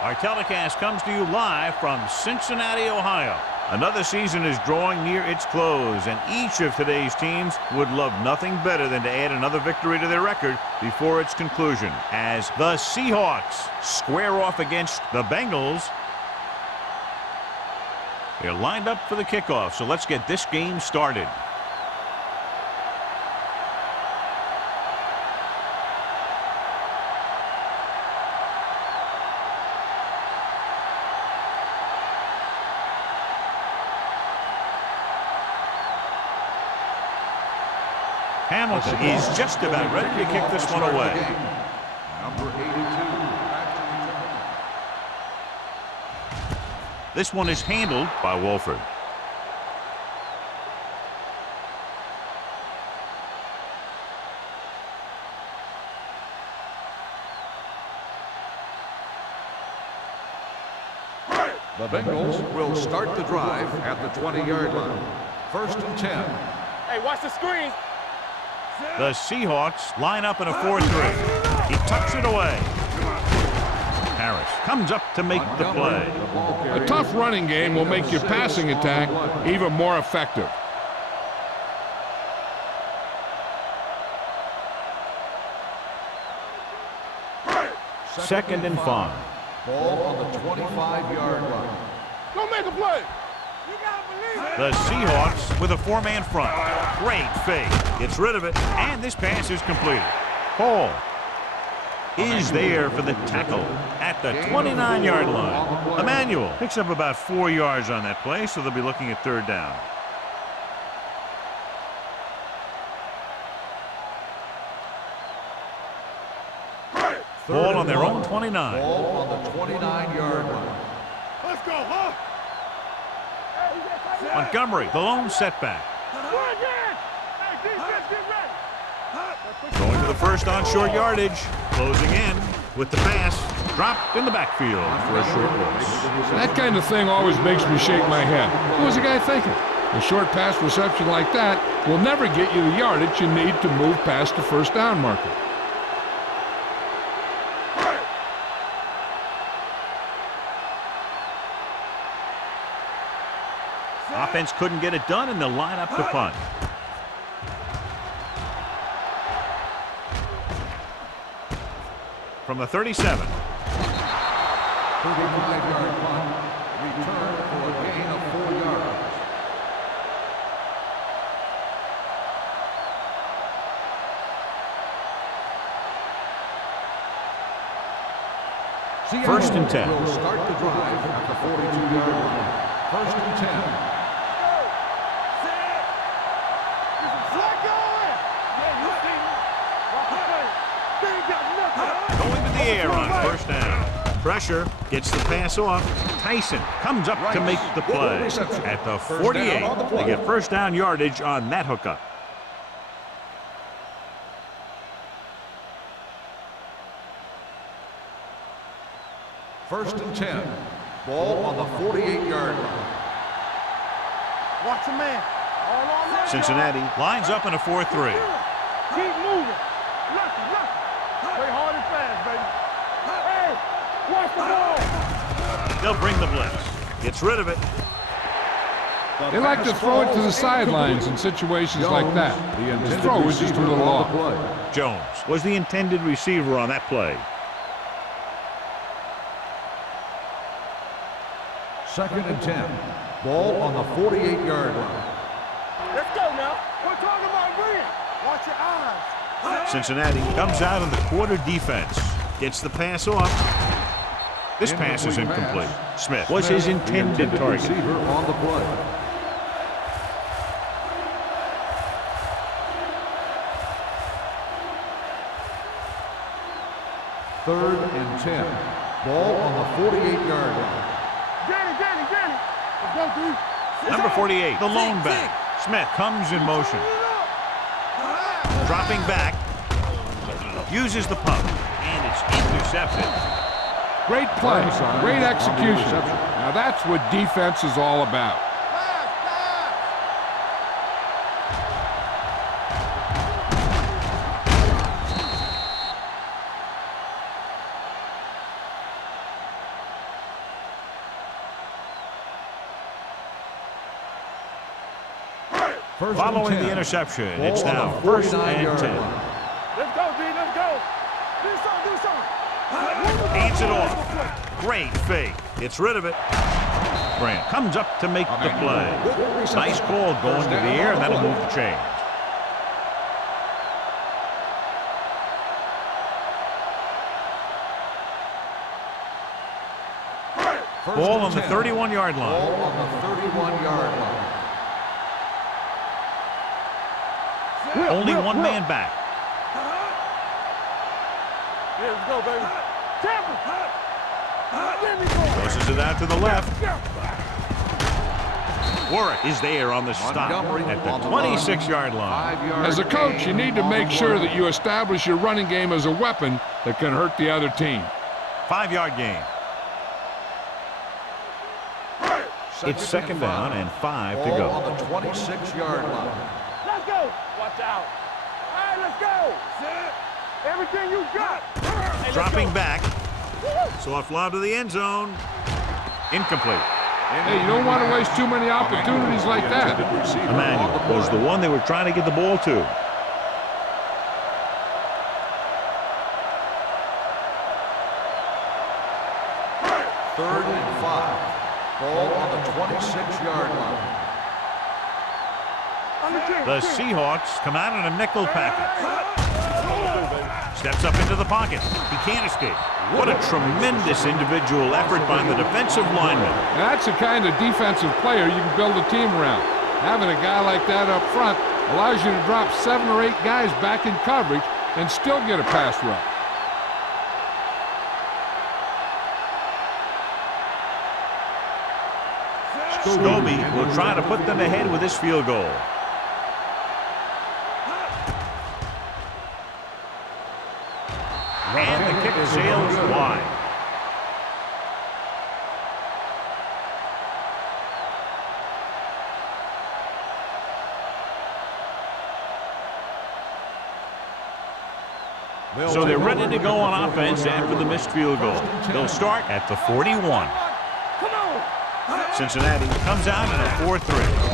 Our telecast comes to you live from Cincinnati, Ohio. Another season is drawing near its close, and each of today's teams would love nothing better than to add another victory to their record before its conclusion, as the Seahawks square off against the Bengals. They're lined up for the kickoff, so let's get this game started. Hamilton is just about ready to kick this one away. Number 82. This one is handled by Wolford. The Bengals will start the drive at the 20-yard line. 1st and 10. Hey, watch the screen. The Seahawks line up in a 4-3. He tucks it away. Harris comes up to make the play. A tough running game will make your passing attack even more effective. Second and 5. Ball on the 25-yard line. Go make a play. The Seahawks with a 4-man front. Great fake. Gets rid of it, and this pass is completed. Hall is there for the tackle at the 29-yard line. Emmanuel picks up about 4 yards on that play, so they'll be looking at 3rd down. Ball on their own 29. Ball on the 29-yard line. Let's go, huh? Montgomery, the lone setback. Going to the first on short yardage. Closing in with the pass. Dropped in the backfield for a short loss. That kind of thing always makes me shake my head. What was the guy thinking? A short pass reception like that will never get you the yardage you need to move past the 1st down marker. Offense couldn't get it done, and they'll line up to punt. From the 37. 35-yard punt. Return for a gain of 4 yards. First and 10. Will start the drive at the 42-yard line. 1st and 10. Going to the air on 1st down. Pressure gets the pass off. Tyson comes up to make the play. At the 48, they get 1st down yardage on that hookup. First and 10. Ball on the 48-yard line. Watch a man. All on that. Cincinnati lines up in a 4-3. Keep moving. Lucky. Play hard and fast, baby. Hey, watch the ball. They'll bring the blitz. Gets rid of it. They like to throw it to the sidelines in situations like that. His throw was just a little off. Jones was the intended receiver on that play. 2nd and 10. Ball on the 48-yard line. Let's go now. We're talking about win. Watch your eyes. Cincinnati comes out in the quarter defense. Gets the pass off. This pass is incomplete. Smith was his intended target. Receiver on the play. Third and 10. Ball on the 48-yard line. Get it. Let's go, dude. Number 48, the lone back. Smith comes in motion. Dropping back. Uses the pump. And it's intercepted. Great play, great execution. Now that's what defense is all about. Following the interception, it's now first and 10. Let's go, D. Let's go. Do something. Hands it off. Great fake. Gets rid of it. Grant comes up to make the play. Nice call going to the air, and that'll move the chains. Ball on the 31-yard line. Ball on the 31-yard line. Only one man back. Yeah, let's go, baby. Let me go. Tosses it out to the left. Warwick is there on the stop at the 26-yard line. As a coach, you need to make sure that you establish your running game as a weapon that can hurt the other team. 5-yard gain. It's second down and 5 to go. On the 26-yard line. Let's go. Watch out. All right, let's go. Everything you got. Hey, Dropping back. Soft lob to the end zone. Incomplete. Hey, you don't want to waste too many opportunities like that. Emmanuel was the one they were trying to get the ball to. Third and 5. Ball on the 26-yard line. The Seahawks come out in a nickel package. Steps up into the pocket. He can't escape. What a tremendous individual effort by the defensive lineman. That's the kind of defensive player you can build a team around. Having a guy like that up front allows you to drop 7 or 8 guys back in coverage and still get a pass rush. Scobie will try to put them ahead with this field goal. And the kick sails wide. So they're ready to go on offense after the missed field goal. They'll start at the 41. Cincinnati comes out in a 4-3.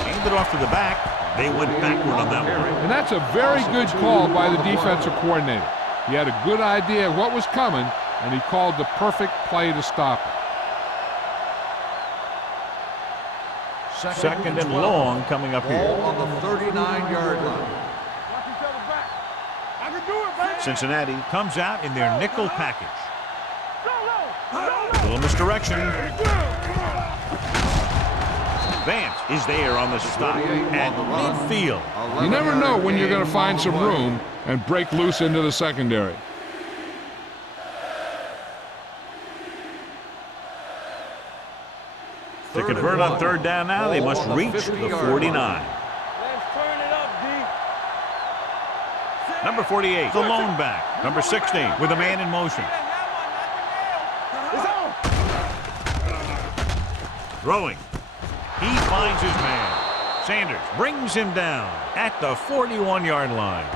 Aimed it off to the back. They went backward on that one. And that's a very good call by the defensive coordinator. He had a good idea of what was coming, and he called the perfect play to stop it. Second and long coming up here. Ball on the 39-yard line. Watch each other back. I can do it, baby. Cincinnati comes out in their nickel package. Go, Little misdirection. Vance is there on the stop at midfield. You never know when you're going to find some room and break loose into the secondary. To convert on third down now, they must reach the 49. Let's turn it up, D. Number 48, the lone back. Number 16 with a man in motion. It's on. Throwing. He finds his man. Sanders brings him down at the 41-yard line.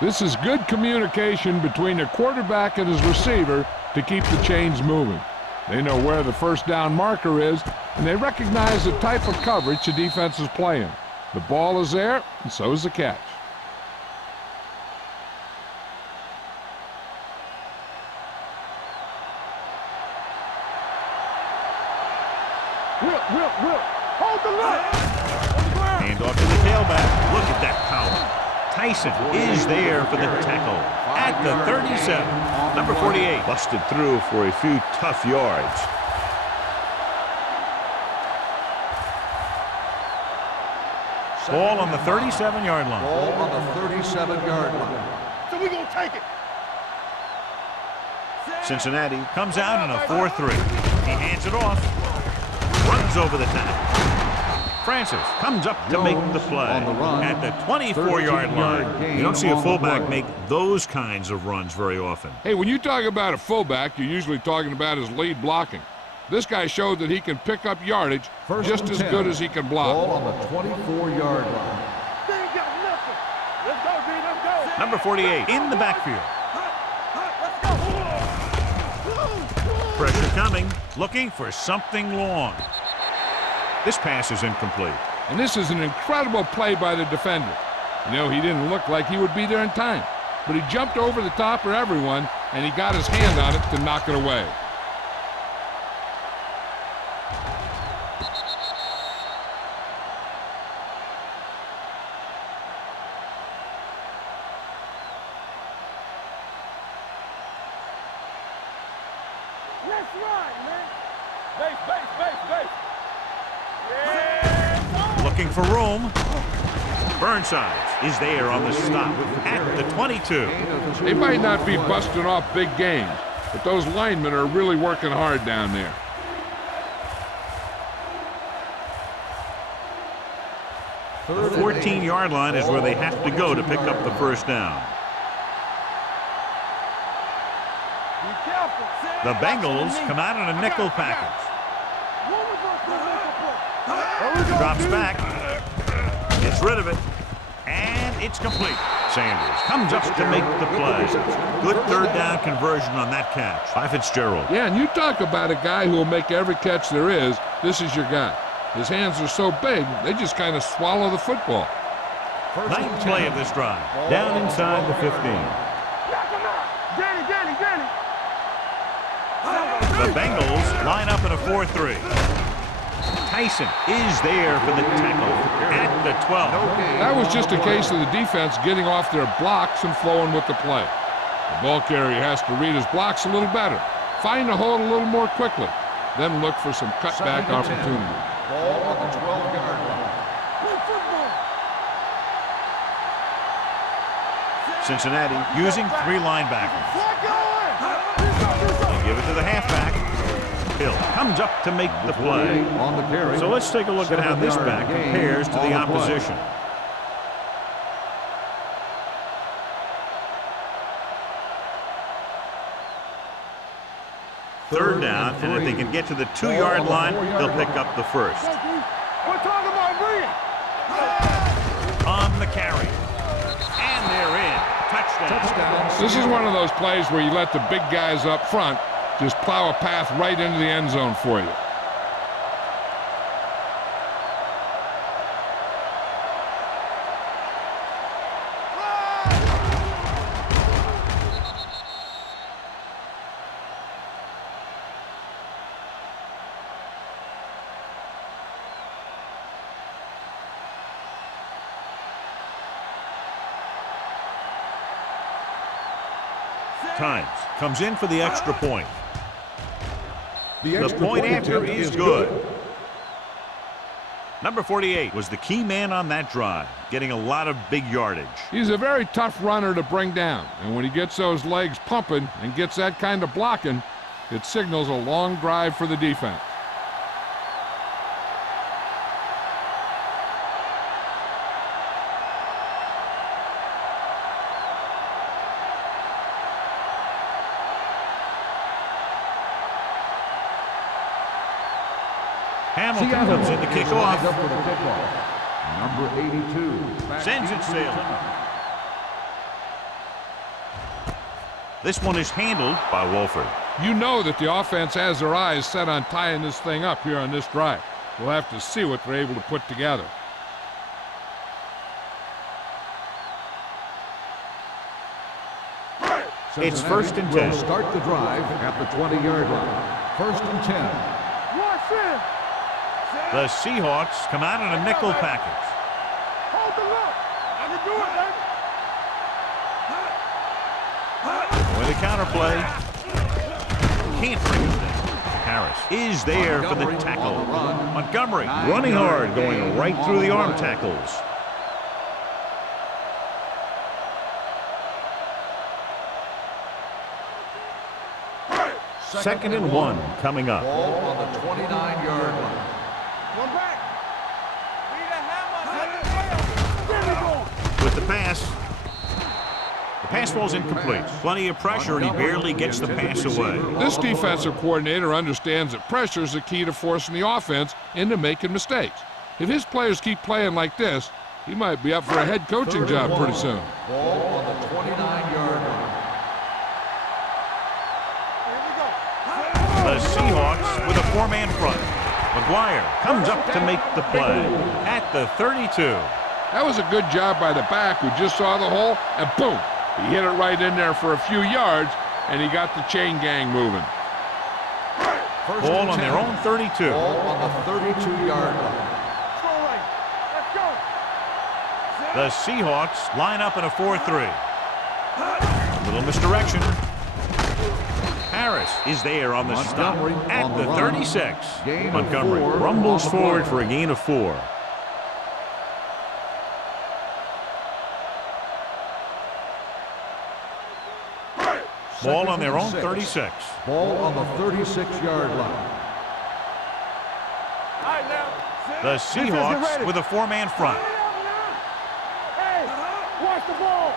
This is good communication between the quarterback and his receiver to keep the chains moving. They know where the first down marker is, and they recognize the type of coverage the defense is playing. The ball is there, and so is the catch. Will. Hold the line. On the ground. Hand off to the tailback. Look at that power. Tyson is there for the tackle at the 37. Number 48 busted through for a few tough yards. Ball on the 37-yard line. Ball on the 37-yard line. So we're going to take it. Cincinnati comes out in a 4-3. He hands it off. Runs over the tackle. Francis comes up to make the play at the 24-yard line. You don't see a fullback make those kinds of runs very often. Hey, when you talk about a fullback, you're usually talking about his lead blocking. This guy showed that he can pick up yardage just as good as he can block. Ball on the 24-yard line. They ain't got nothing. Let's go, D. Let's go. Number 48 in the backfield. Pressure coming, looking for something long. This pass is incomplete. And this is an incredible play by the defender. You know, he didn't look like he would be there in time, but he jumped over the top of everyone, and he got his hand on it to knock it away. Let's run, man. Base. Yeah. Looking for room. Burnside is there on the stop at the 22. They might not be busting off big games, but those linemen are really working hard down there. The 14-yard line is where they have to go to pick up the first down. Be careful. The Bengals come out in a nickel package. Drops back. Gets rid of it. And it's complete. Sanders comes up to make the play. Good third down conversion on that catch by Fitzgerald. Yeah, and you talk about a guy who will make every catch there is. This is your guy. His hands are so big, they just kind of swallow the football. Ninth play of this drive. Down inside the 15. The Bengals line up in a 4-3. Tyson is there for the tackle at the 12. That was just a case of the defense getting off their blocks and flowing with the play. The ball carrier has to read his blocks a little better, find the hole a little more quickly, then look for some cutback opportunity. Ball on the 12-yard line. Cincinnati using 3 linebackers. They give it to the halfback. Hill comes up to make the play. On the carry. So let's take a look at how this back compares to the opposition. Third down, and if they can get to the 2-yard line, they'll pick up the first. We're talking about brilliant. On the carry. And they're in. Touchdown. This is one of those plays where you let the big guys up front just plow a path right into the end zone for you. Times comes in for the extra point. The point after is good. Number 48 was the key man on that drive, getting a lot of big yardage. He's a very tough runner to bring down, and when he gets those legs pumping and gets that kind of blocking, it signals a long drive for the defense. Hamilton comes in to kick off. Number 82. Sends it sailing. This one is handled by Wolford. You know that the offense has their eyes set on tying this thing up here on this drive. We'll have to see what they're able to put together. It's first and 10. Will start the drive at the 20-yard line. First and 10. Watch in. The Seahawks come out in a nickel package. Hold the look. I can do it, baby. With a counterplay. Can't bring him down. Harris is there for the tackle. Montgomery running hard, going right through the arm tackles. Second and 1 coming up. Ball on the 29-yard line. One back. With the pass. The pass falls incomplete. Plenty of pressure, and he barely gets the pass away. This defensive coordinator understands that pressure is the key to forcing the offense into making mistakes. If his players keep playing like this, he might be up for a head coaching job pretty soon. Ball on the 29-yard line. The Seahawks with a 4-man front. McGuire comes up to make the play at the 32. That was a good job by the back who just saw the hole, and boom! He hit it right in there for a few yards, and he got the chain gang moving. Ball on their own 32. Ball on the 32-yard line. Let's go. The Seahawks line up in a 4-3. A little misdirection. Harris is there on the stop at the 36. Montgomery rumbles forward for a gain of 4. Ball on their own 36. Ball on the 36-yard line. All right, now. The Seahawks with a 4-man front. Hey, watch the ball.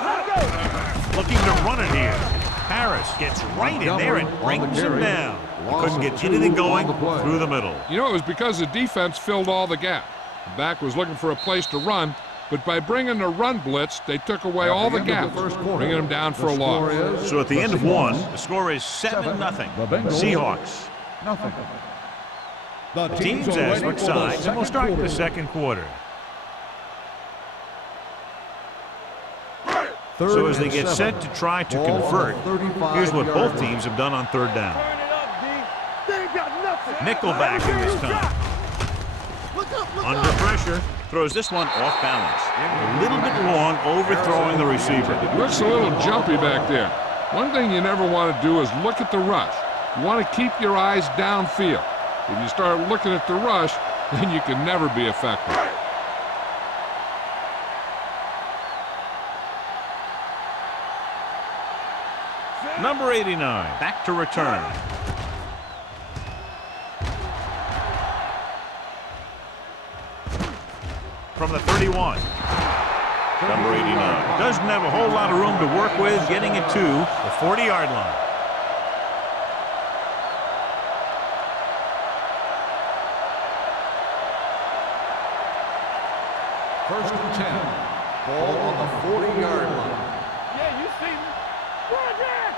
Let's go. Looking to run it here. Harris gets right in there and brings him down. He couldn't get anything going through the middle. You know, it was because the defense filled all the gap. The back was looking for a place to run, but by bringing the run blitz, they took away all the gaps, bringing them down for a loss. So at the end of 1, the score is 7-0. Seahawks. The Teams as switch sides, and we'll start the second quarter. So as they get set to try to convert, here's what both teams have done on 3rd down. Turn it up, D. They ain't got nothing. Nickelback in this time. Under pressure, throws this one off balance. A little bit long, overthrowing the receiver. Looks a little jumpy back there. One thing you never want to do is look at the rush. You want to keep your eyes downfield. If you start looking at the rush, then you can never be effective. Number 89, back to return. From the 31. Number 89 doesn't have a whole lot of room to work with, getting it to the 40-yard line. First and 10. Ball on the 40-yard line. Yeah, you see me. Run that.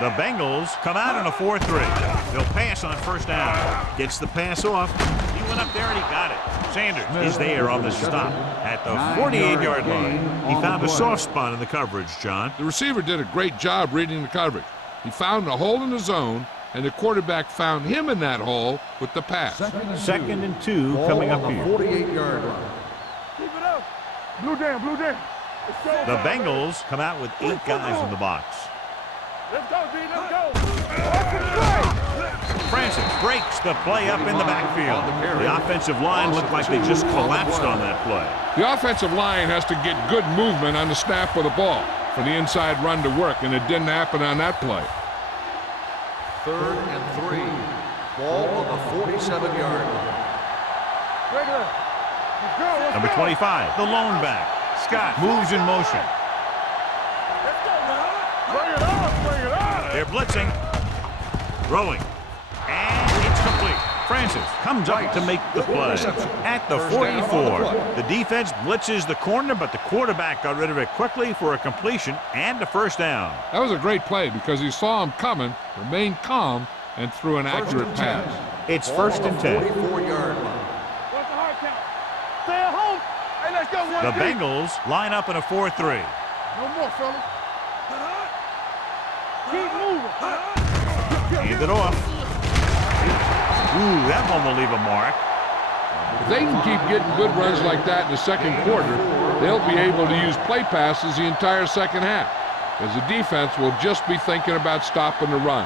The Bengals come out in a 4-3. They'll pass on 1st down. Gets the pass off. He went up there and he got it. Sanders is there on the stop at the 48-yard line. He found a soft spot in the coverage, John. The receiver did a great job reading the coverage. He found a hole in the zone, and the quarterback found him in that hole with the pass. 2nd and 2 coming up here. 48-yard line. Keep it up. Blue down, blue down. Let's go. The Bengals come out with 8 guys in the box. Let's go, D. Let's go. Open play. Francis breaks the play up in the backfield. The offensive line looked like they just collapsed on that play. The offensive line has to get good movement on the snap of the ball for the inside run to work, and it didn't happen on that play. 3rd and 3. Ball on the 47-yard line. Regular. Let's go. Let's Number go. 25, the lone back. Scott moves in motion. Let's go, man. Bring it up. Bring it up. They're blitzing. Throwing. And it's complete. Francis comes up to make the play at the 44. The defense blitzes the corner, but the quarterback got rid of it quickly for a completion and a 1st down. That was a great play because he saw him coming, remained calm, and threw an accurate pass. It's 1st and 10. 44-yard line. What's the hard count? Stay at home. Hey, let's go. The Bengals line up in a 4-3. No more, fellas. Keep moving. Hand it off. Ooh, that one will leave a mark. If they can keep getting good runs like that in the second quarter, they'll be able to use play passes the entire second half, as the defense will just be thinking about stopping the run.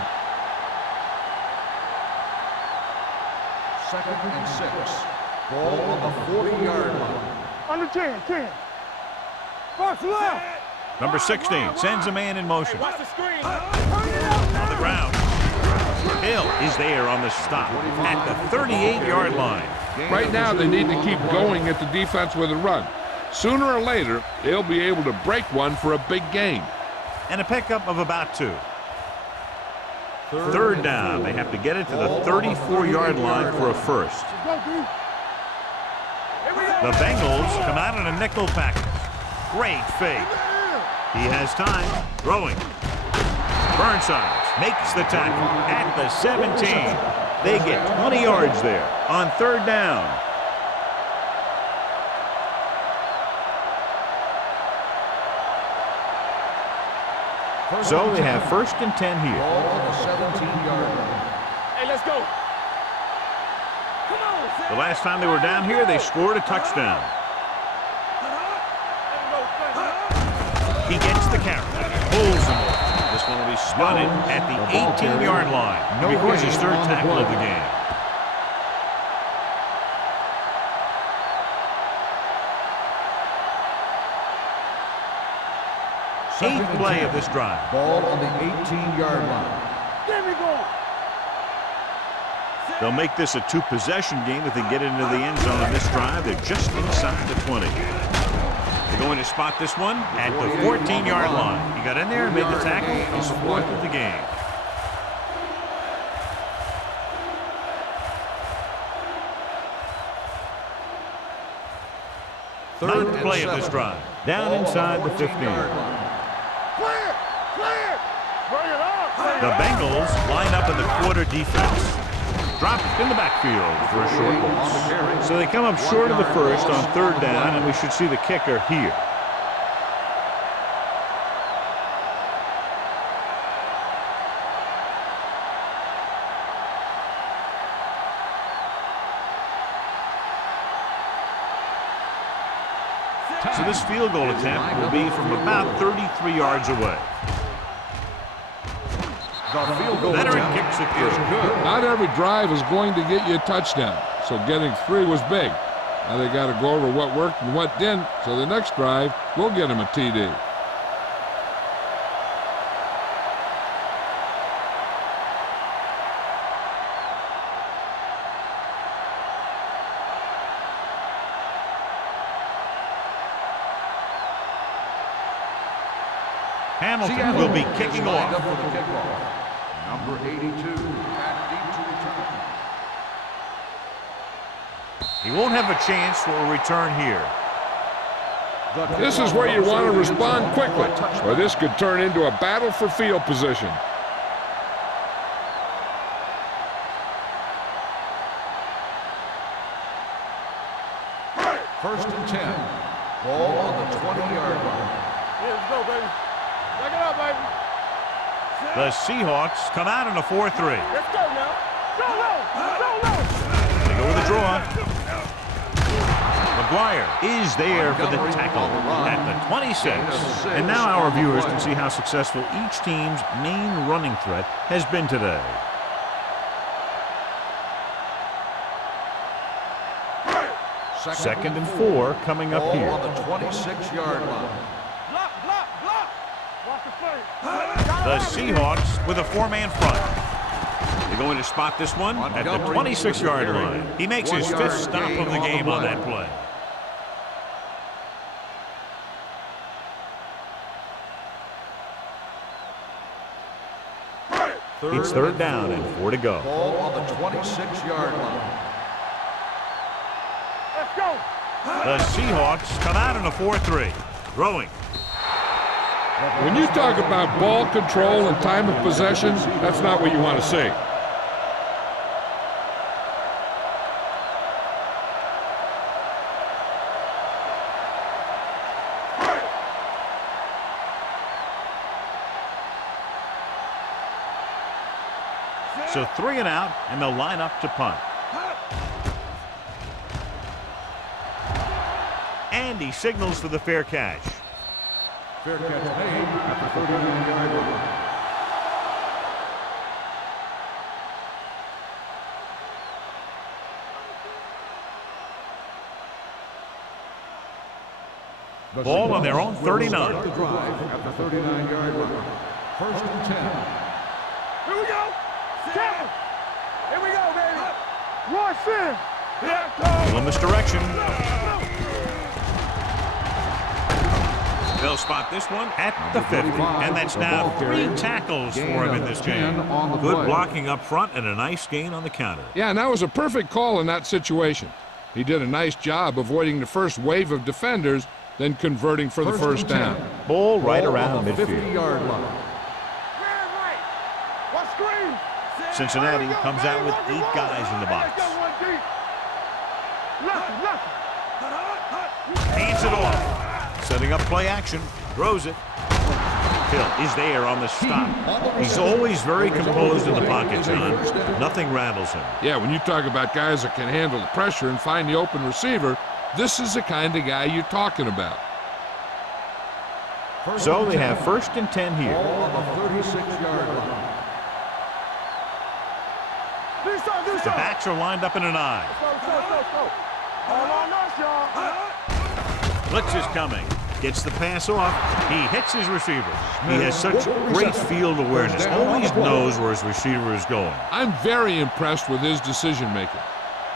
2nd and 6. Ball on the 40-yard line. Under 10, 10. Box left. Number 16 sends a man in motion. Watch the screen. On the ground. Hill is there on the stop at the 38-yard line. Right now, they need to keep going at the defense with a run. Sooner or later, they'll be able to break one for a big gain. And a pickup of about 2. 3rd down. They have to get it to the 34-yard line for a 1st. The Bengals come out in a nickel package. Great fake. He has time. Throwing. Burnside makes the tackle at the 17. They get 20 yards there on third down. So they have 1st and 10 here. Ball on the 17-yard line. Hey, let's go. Come on. The last time they were down here, they scored a touchdown. He gets the carry, pulls him off. This one will be spotted at the 18-yard line. He records his 3rd tackle of the game. 8th play of this drive. Ball on the 18-yard line. There we go. They'll make this a 2-possession game if they get into the end zone on this drive. They're just inside the 20. They're going to spot this one at the 14-yard line. He got in there and made the tackle. His 4th of the game. 9th play of this drive. Down inside the 15. Clear. Clear. Bring it up. The Bengals line up in the quarter defense. Drop in the backfield for a short loss. So they come up short of the first on third down, and we should see the kicker here. So this field goal attempt will be from about 33 yards away. Veteran kicks it good. Not every drive is going to get you a touchdown, so getting 3 was big. Now they got to go over what worked and what didn't, so the next drive will get them a TD. Hamilton will be kicking off. Number 82 at deep to return. He won't have a chance for a return here. This is where you want to respond quickly, or this could turn into a battle for field position. First and 10. Ball on the 20-yard line. Here we go, baby. Back it up, baby. The Seahawks come out in a 4-3. Let's go now. Go low. Go low. They go with a draw. McGuire is there for the tackle at the 26. And now our viewers can see how successful each team's main running threat has been today. Second and 4 coming up Ball here. on the 26-yard line. Block, block, block. Watch the play. The Seahawks with a 4-man front. They're going to spot this one at the 26-yard line. He makes his 5th stop of the game on that play. It's third down and 4 to go. Ball on the 26-yard line. Let's go. The Seahawks come out in a 4-3. Throwing. When you talk about ball control and time of possession, that's not what you want to see. So 3 and out, and they'll line up to punt. And he signals for the fair catch. Fair catch made at the 39-yard line. Ball on their own 39. Start the drive at the 39-yard line. First and 10. Here we go. Tackle. Here we go, baby. Rush in. Pull misdirection. They'll spot this one at the 50. And that's now 3 tackles for him in this game. Good blocking up front and a nice gain on the counter. Yeah, and that was a perfect call in that situation. He did a nice job avoiding the first wave of defenders, then converting for the first down. Ball right around the midfield. 50-yard line. Right. Watch screen. Cincinnati comes out with 8 guys in the box. Hands it off. Setting up play action. Throws it. Hill is there on the stop. He's always very composed in the pocket, John. Nothing rattles him. Yeah, when you talk about guys that can handle the pressure and find the open receiver, this is the kind of guy you're talking about. So they have 1st and 10 here. Ball on the 36-yard line. The backs are lined up in an eye. Blitz is coming. Gets the pass off. He hits his receiver. He has such great field awareness. Always knows where his receiver is going. I'm very impressed with his decision-making.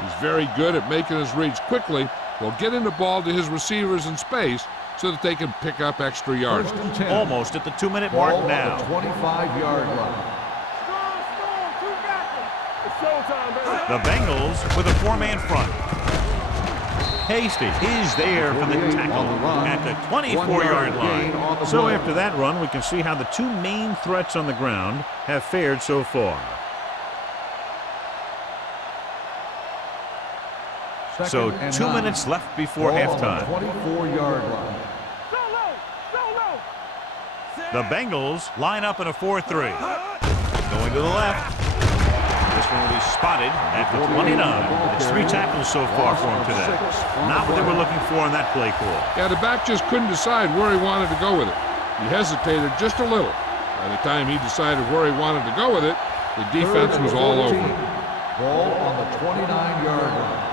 He's very good at making his reads quickly while getting the ball to his receivers in space so that they can pick up extra yards. Almost at the 2-minute mark now. 25-yard line. The Bengals with a 4-man front. Hasty is there for the tackle at the 24-yard line. So after that run, we can see how the 2 main threats on the ground have fared so far. So 2 minutes left before halftime. 24-yard line. The Bengals line up in a 4-3. Going to the left. This one will be spotted at the 29. It's 3 tackles so far for him today. Not what they were looking for in that play call. Yeah, the back just couldn't decide where he wanted to go with it. He hesitated just a little. By the time he decided where he wanted to go with it, the defense was all over him. Ball on the 29-yard line.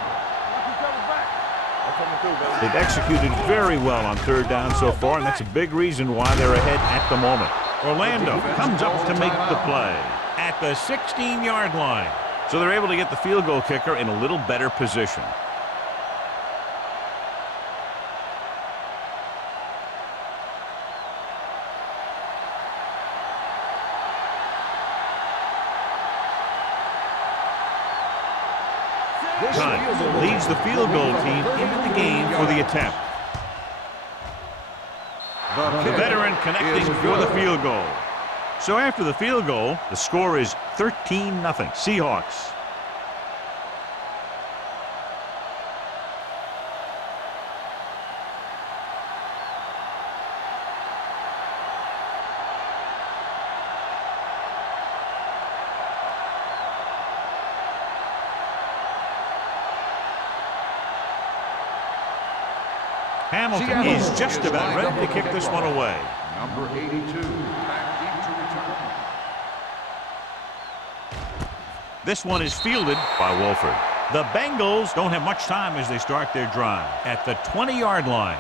They've executed very well on 3rd down so far, and that's a big reason why they're ahead at the moment. Orlando comes up to make the play at the 16-yard line. So they're able to get the field goal kicker in a little better position. Hunt leads the field goal team into the game for the attempt. The veteran connecting for the field goal. So after the field goal, the score is 13-0 Seahawks. Hamilton is just about ready to kick this one away. Number 82, back deep to return. This one is fielded by Wolford. The Bengals don't have much time as they start their drive at the 20-yard line.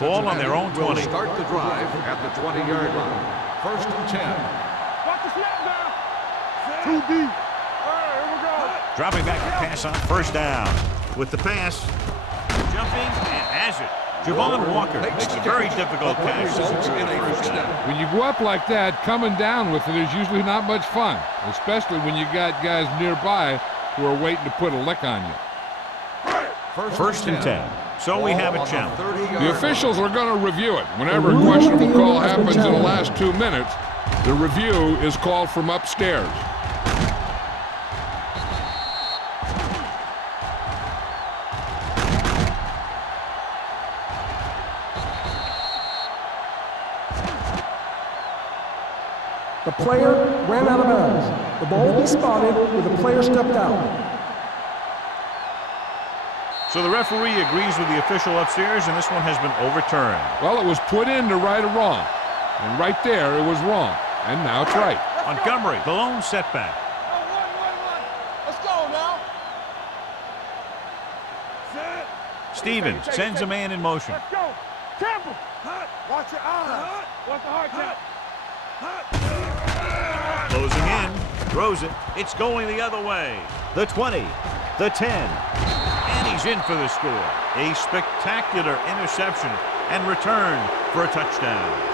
Ball on their own 20. Will start the drive at the 20-yard line. 1st and 10. Watch the snap now. Too deep. All right, here we go. Dropping back to pass on 1st down. With the pass, jumping and has it. Javon Walker makes a very difficult catch. When you go up like that, coming down with it is usually not much fun, especially when you got guys nearby who are waiting to put a lick on you. 1st and 10. So we have a challenge. The officials are going to review it. Whenever a questionable call happens in the last 2 minutes, the review is called from upstairs. The player ran out of bounds. The ball will be spotted where the player stepped out. So the referee agrees with the official upstairs, and this one has been overturned. Well, it was put in to right a wrong. And right there, it was wrong. And now it's right. Montgomery, the lone setback. Let's go now. Stevens sends a man in motion. Let's go. Temple. Watch your eyes. Watch the hard tap. Closing in, throws it. It's going the other way. The 20, the 10, and he's in for the score. A spectacular interception and return for a touchdown.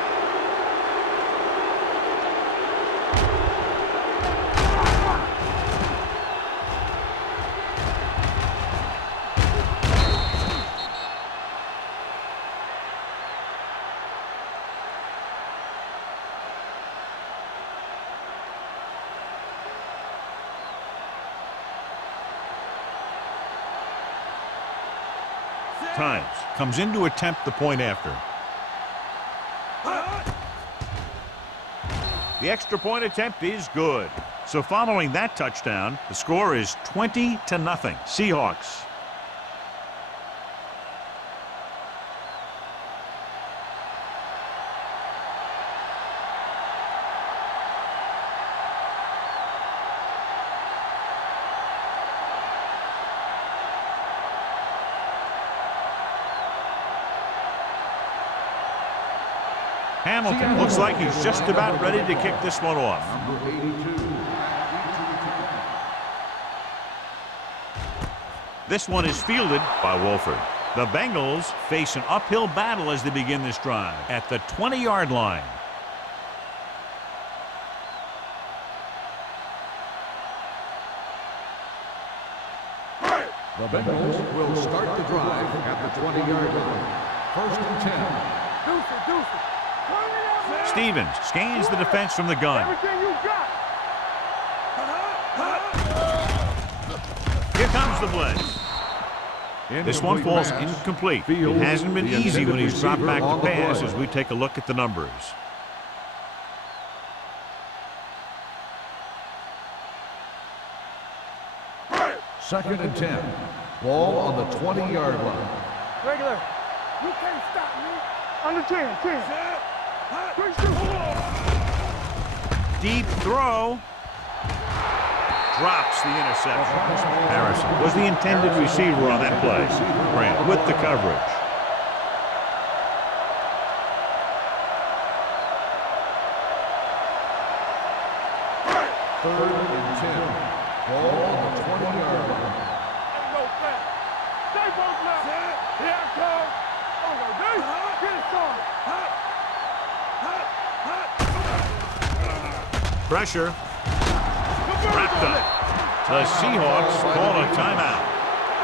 Times comes in to attempt the point after. The extra point attempt is good. So following that touchdown, the score is 20-0. Seahawks. Hamilton looks like he's just about ready to kick this one off. Number 82. This one is fielded by Wolford. The Bengals face an uphill battle as they begin this drive at the 20-yard line. The Bengals will start the drive at the 20-yard line. First and 10. Deuce it. Turn it out. Stevens scans the defense from the gun. Everything you got. Here comes the blitz. This one falls incomplete. It hasn't been easy when he's dropped back to pass as we take a look at the numbers. Second and 10. Ball on the 20-yard line. Regular. You can't stop me. Under 10. Quick shoot. Deep throw. Drops the interception. Harrison was the intended receiver on that play. Grant with the coverage. Third and 10. Ball on the 20-yard line. Ain't no thing. Stay both left. Here I come. Over there. Get it started. Pressure. Wrapped up. The Seahawks call a timeout.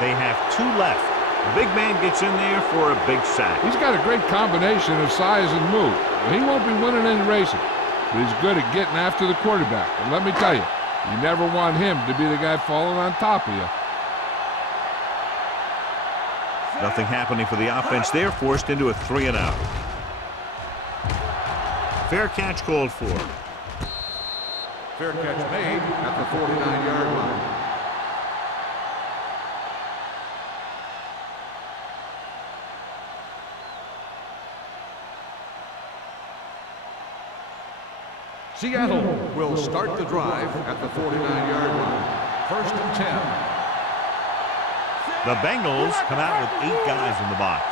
They have 2 left. The big man gets in there for a big sack. He's got a great combination of size and move. He won't be winning any races, but he's good at getting after the quarterback. And let me tell you, you never want him to be the guy falling on top of you. Nothing happening for the offense. They're forced into a 3-and-out. Fair catch called for. Fair catch made at the 49-yard line. Seattle will start the drive at the 49-yard line. First and 10. The Bengals come out with 8 guys in the box.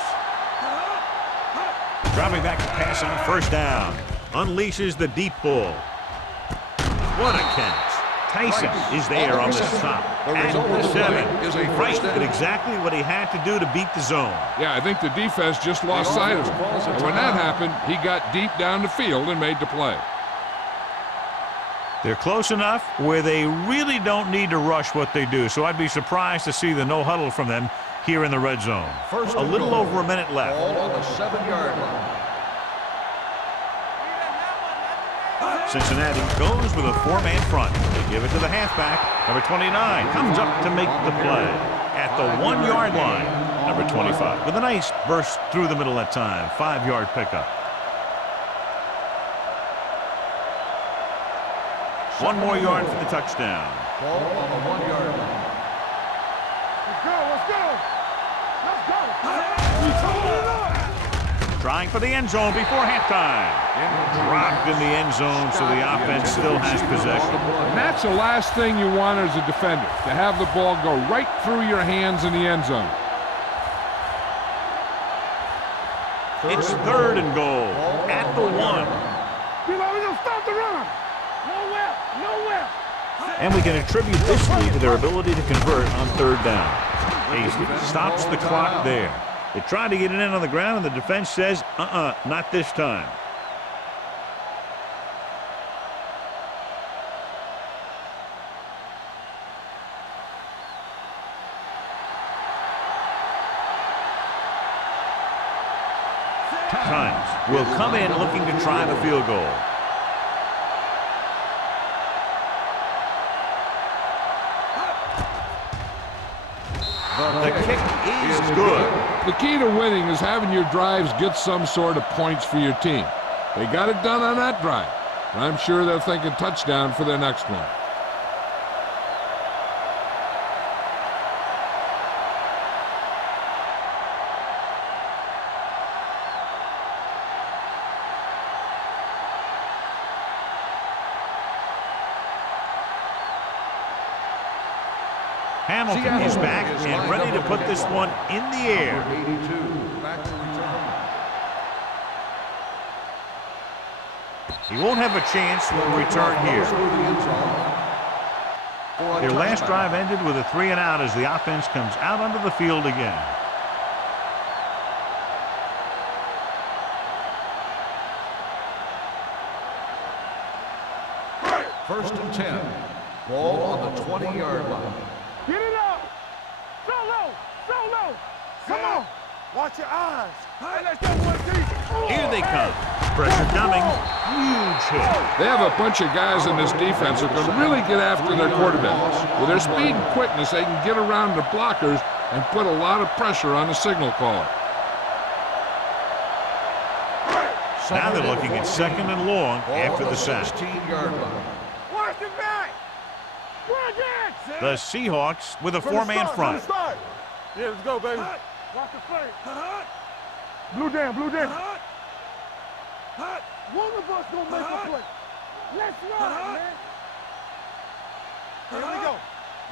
Dropping back to pass on first down. Unleashes the deep ball. What a catch. Tyson is there on the stop. At the 7. Right at exactly what he had to do to beat the zone. Yeah, I think the defense just lost sight of him. And when that happened, he got deep down the field and made the play. They're close enough where they really don't need to rush what they do, so I'd be surprised to see the no huddle from them here in the red zone. A little over a minute left. Ball on the 7-yard line. Cincinnati goes with a 4-man front. They give it to the halfback. Number 29 comes up to make the play at the 1-yard line. Number 25 with a nice burst through the middle that time. 5-yard pickup. 1 more yard for the touchdown. Ball on the 1-yard line. Let's go. Trying for the end zone before halftime. Dropped in the end zone, so the offense still has possession. And that's the last thing you want as a defender, to have the ball go right through your hands in the end zone. It's 3rd and goal at the 1. We're going to stop the run. Nowhere. And we can attribute this lead to their ability to convert on 3rd down. Hasty stops the clock there. They try to get it in on the ground, and the defense says, not this time. Times will come in looking to try the field goal. The kick is good. The key to winning is having your drives get some sort of points for your team. They got it done on that drive. And I'm sure they're thinking touchdown for their next one. Hamilton is back and ready to put this one in the air. 82, back to return. He won't have a chance to return here. Their last drive ended with a 3-and-out as the offense comes out onto the field again. First and 10. Ball on the 20-yard line. Get it up. So low. So low. Come on. Watch your eyes. Hey, let's go one deep. Here they come. Pressure coming. Huge hit. They have a bunch of guys in this defense who can really get after their quarterback. With their speed and quickness, they can get around the blockers and put a lot of pressure on the signal caller. Now they're looking at second and long after the sack. 16-yard line. Watch the back. We're again. The Seahawks with a four-man front. Yeah, let's go, baby. Watch the play. Blue down, blue down. One of us gonna make a play. Let's run, man. Here we go.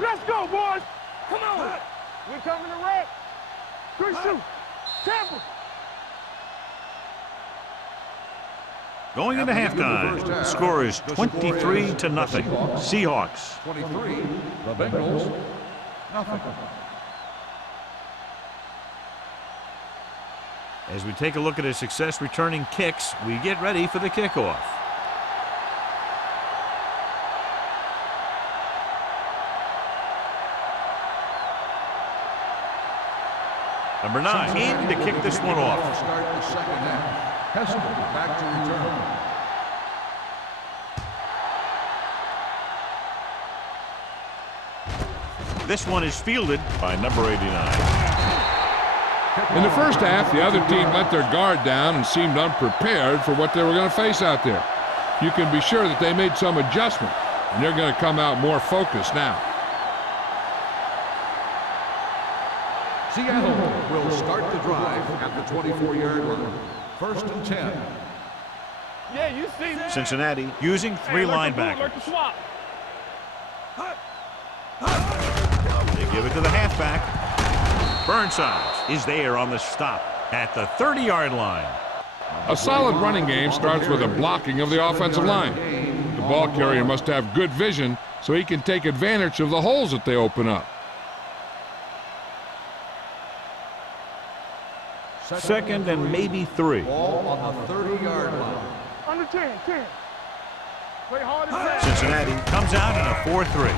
Let's go, boys. Come on. We're coming to wreck. Good shoot. Tampa. Going into halftime, the score is 23-0. Seahawks. 23, the Bengals, nothing. As we take a look at his success returning kicks, we get ready for the kickoff. Number 9 in to kick this one off. Start the second half. Heston back to return. This one is fielded by number 89. In the first half, the other team let their guard down and seemed unprepared for what they were going to face out there. You can be sure that they made some adjustment, and they're going to come out more focused now. Seattle will start the drive at the 24-yard line. First and 10. Yeah, you see that. Cincinnati using 3 linebackers. They give it to the halfback. Burnside is there on the stop at the 30-yard line. A solid running game starts with a blocking of the offensive line. The ball carrier must have good vision so he can take advantage of the holes that they open up. Second and maybe 3. Ball on the 30-yard line. Under 10. Play hard and fast. Cincinnati comes out in a 4-3.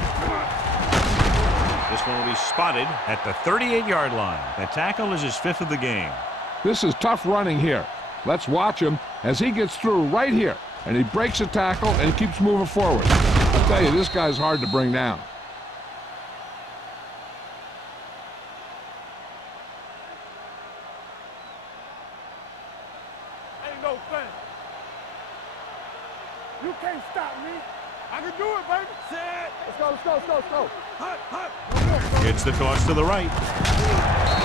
This one will be spotted at the 38-yard line. The tackle is his 5th of the game. This is tough running here. Let's watch him as he gets through right here. And he breaks a tackle and he keeps moving forward. I'll tell you, this guy's hard to bring down. Ain't no thing. You can't stop me. I can do it, baby. Let's go. It's the toss to the right.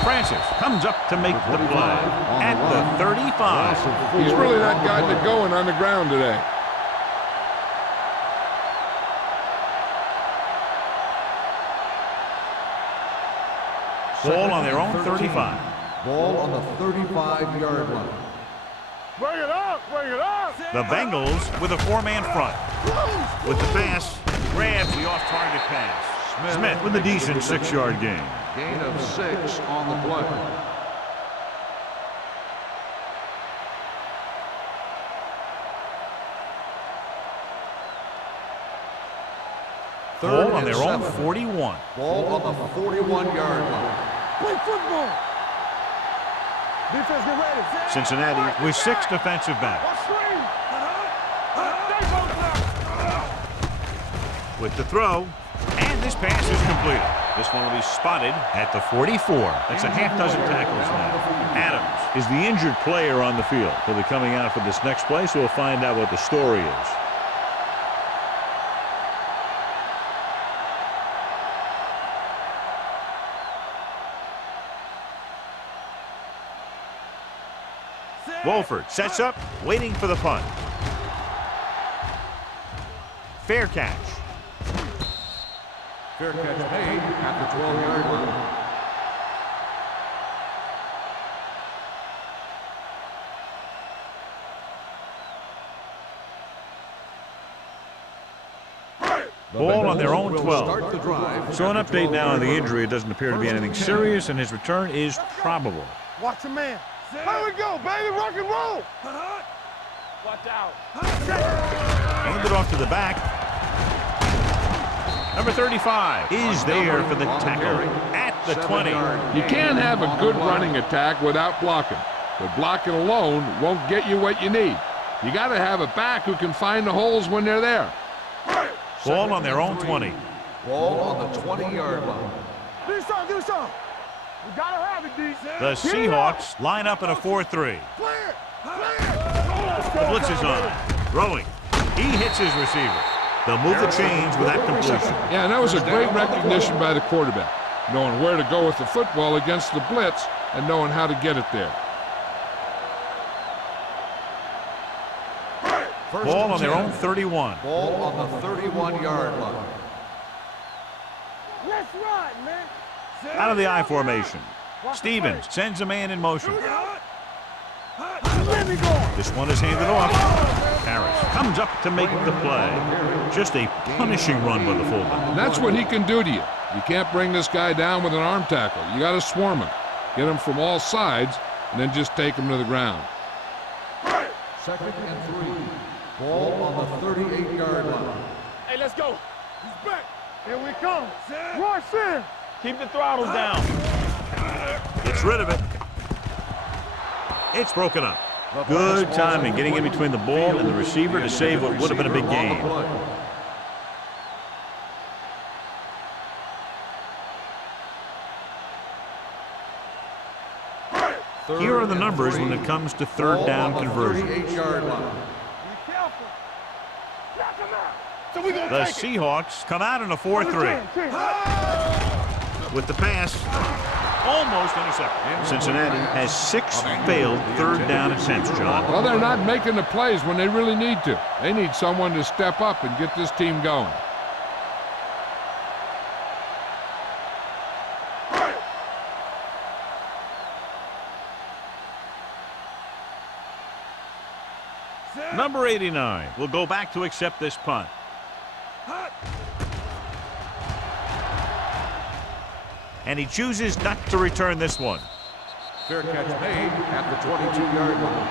Francis comes up to make the play at the 35. He's really not gotten it going on the ground today. Ball on their own 35. Ball on the 35-yard line. Bring it up. The Bengals with a 4-man front. With the pass, grabs the off-target pass. Smith with a decent 6-yard gain. Gain of 6 on the play. Ball on their own 41. Ball on the 41-yard line. Play football. Defense, get ready. Cincinnati with 6 defensive backs. With the throw, and this pass is completed. This one will be spotted at the 44. That's a half dozen tackles now. Adams is the injured player on the field. He'll be coming out for this next play, so we'll find out what the story is. Wolford sets up, waiting for the punt. Fair catch. Fair catch made at the 12-yard line. Ball on their own Will 12. start the drive So an at the update now on the 12-yard injury. It doesn't appear to be anything serious, and his return is probable. Watch the man. Here we go, baby. Rock and roll. Watch out. Handed off to the back. Number 35 is there for the tackle at the 20. You can't have a good running attack without blocking, but blocking alone won't get you what you need. You got to have a back who can find the holes when they're there. Ball on their own 20. Ball on the 20-yard line. Give me some. Give me some. We gotta have it, D. The Seahawks line up in a 4-3. Clear. The blitz is on. Throwing. He hits his receiver. They'll move the chains with that completion. Yeah, and that was a great recognition by the quarterback, knowing where to go with the football against the blitz and knowing how to get it there. Ball on their own 31. Ball on the 31-yard line. Let's ride, man. Out of the I formation. Stevens sends a man in motion. Let me go. This one is handed off. Harris comes up to make the play. Just a punishing run by the fullback. And that's what he can do to you. You can't bring this guy down with an arm tackle. You got to swarm him. Get him from all sides, and then just take him to the ground. 2nd and 3. Ball on the 38-yard line. Hey, let's go. He's back. Here we come. Rush in. Keep the throttles down. Gets rid of it. It's broken up. Good timing getting in between the ball and the receiver to save what would have been a big gain. Here are the numbers when it comes to third down conversion. 38-yard line. Be careful. Knock him out. So we gonna The take it. Seahawks come out in a 4-3. With the pass, almost intercepted. Cincinnati has 6 failed third down attempts, John. Well, they're not making the plays when they really need to. They need someone to step up and get this team going. Number 89 will go back to accept this punt. And he chooses not to return this one. Fair catch made at the 22-yard line.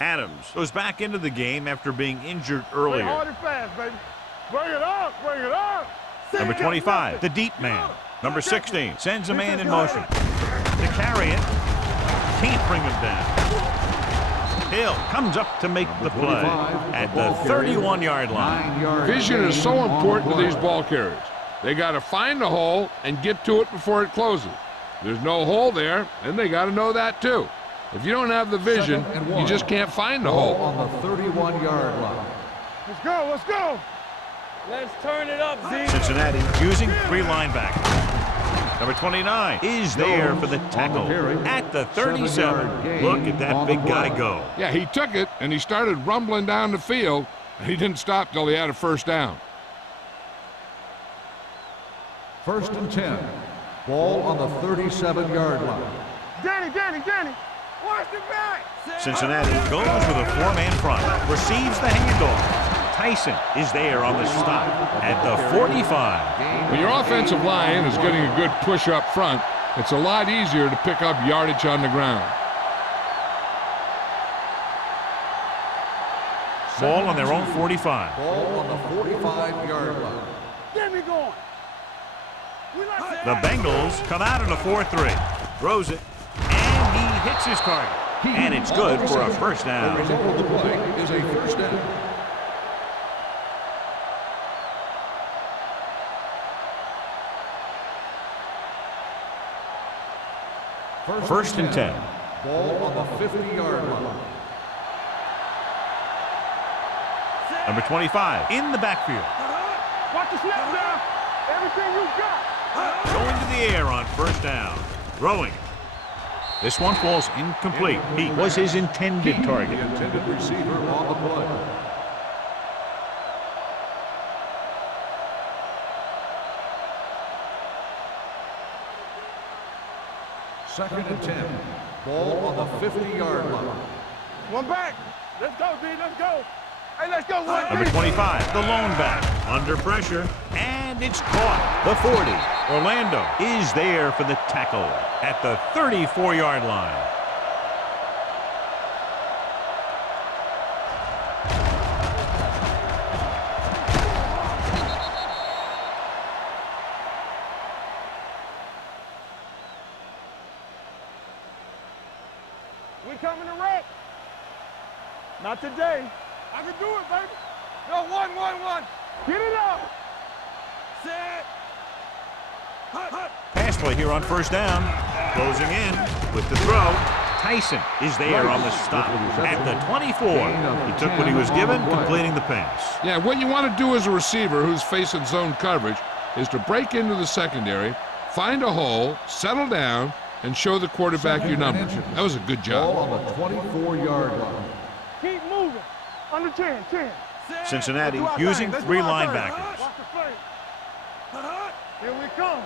Adams goes back into the game after being injured Play earlier. hard and fast, baby. Bring it up. Bring it up. Number 25, the deep man. Number 16 sends a man in motion. To carry it, can't bring him down. Hill comes up to make the play at the 31-yard line. Vision is so important to these ball carriers. They got to find the hole and get to it before it closes. There's no hole there, and they got to know that too. If you don't have the vision, you just can't find the hole. On the 31-yard line. Let's go. Let's go. Let's turn it up, Z. Cincinnati using 3 linebackers. Number 29 is there for the tackle at the 37. Look at that big guy go. Yeah, he took it, and he started rumbling down the field, and he didn't stop till he had a first down. 1st and 10. Ball on the 37-yard line. Danny. Watch the back. Cincinnati goes with a 4-man front. Receives the handoff. Tyson is there on the stop at the 45. When your offensive line is getting a good push up front, it's a lot easier to pick up yardage on the ground. Ball on their own 45. Ball on the 45-yard line. Get me going. We like The Bengals come out in a 4-3. Throws it, and he hits his target. And it's good for a first The down. result of the play is a first down. First and 10. Ball on the 50-yard line. Number 25 in the backfield. Watch the snap now. Everything you got. Going to the air on first down. Throwing. This one falls incomplete. He was his intended target. The intended receiver on the play. Second and 10. Ball on the 50-yard line. One back. Let's go, D. Let's go. Hey, let's go. One, Number 25, the lone back, under pressure, and it's caught. The 40. Orlando is there for the tackle at the 34-yard line. We coming to wreck. Not today. I can do it, baby. No, one. Get it up. Set. Pass play here on first down. Closing in with the throw. Tyson is there on the stop at the 24. He took what he was given, completing the pass. Yeah, what you want to do as a receiver who's facing zone coverage is to break into the secondary, find a hole, settle down, and show the quarterback your numbers. That was a good job. Ball on the 24-yard line. Keep moving. Under 10. Cincinnati using 3 linebackers. Watch the play. Here we come.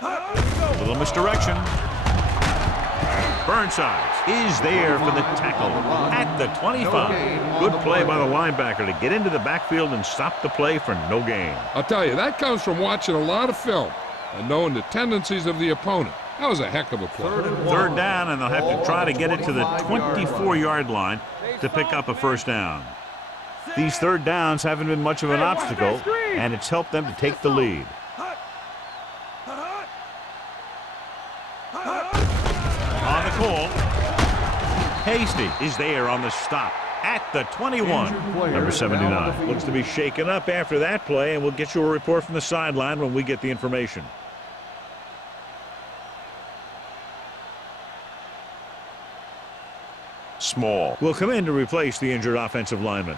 A little misdirection. Burnside is there for the tackle at the 25. Good play by the linebacker to get into the backfield and stop the play for no gain. I'll tell you, that comes from watching a lot of film and knowing the tendencies of the opponent. That was a heck of a play. Third down, and they'll have to try to get it to the 24-yard line to pick up a first down. These third downs haven't been much of an obstacle, and it's helped them to take the lead. On the call, Hasty is there on the stop at the 21. Number 79 looks to be shaken up after that play, and we'll get you a report from the sideline when we get the information. Small will come in to replace the injured offensive lineman.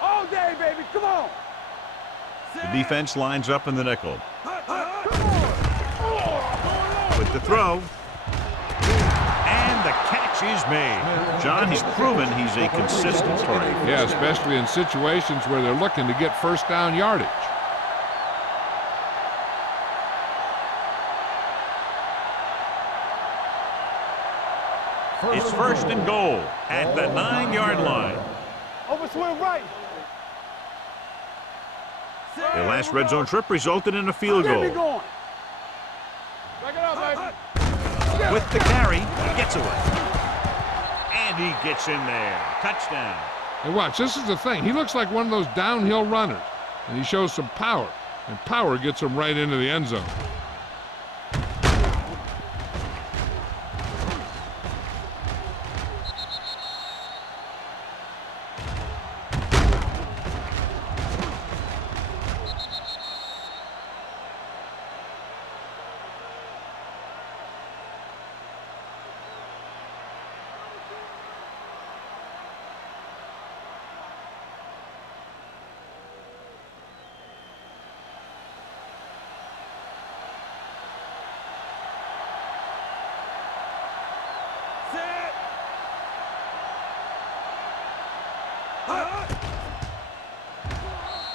All day, baby. Come on. The defense lines up in the nickel. With the throw. And the catch is made. John, he's proven he's a consistent target. Yeah, especially in situations where they're looking to get first down yardage. It's first and goal at the 9-yard line. Overswing right. Their last red zone trip resulted in a field Get me goal. going. Back it up, baby. With the carry, he gets away. And he gets in there. Touchdown. And watch, this is the thing. He looks like one of those downhill runners, and he shows some power, and power gets him right into the end zone.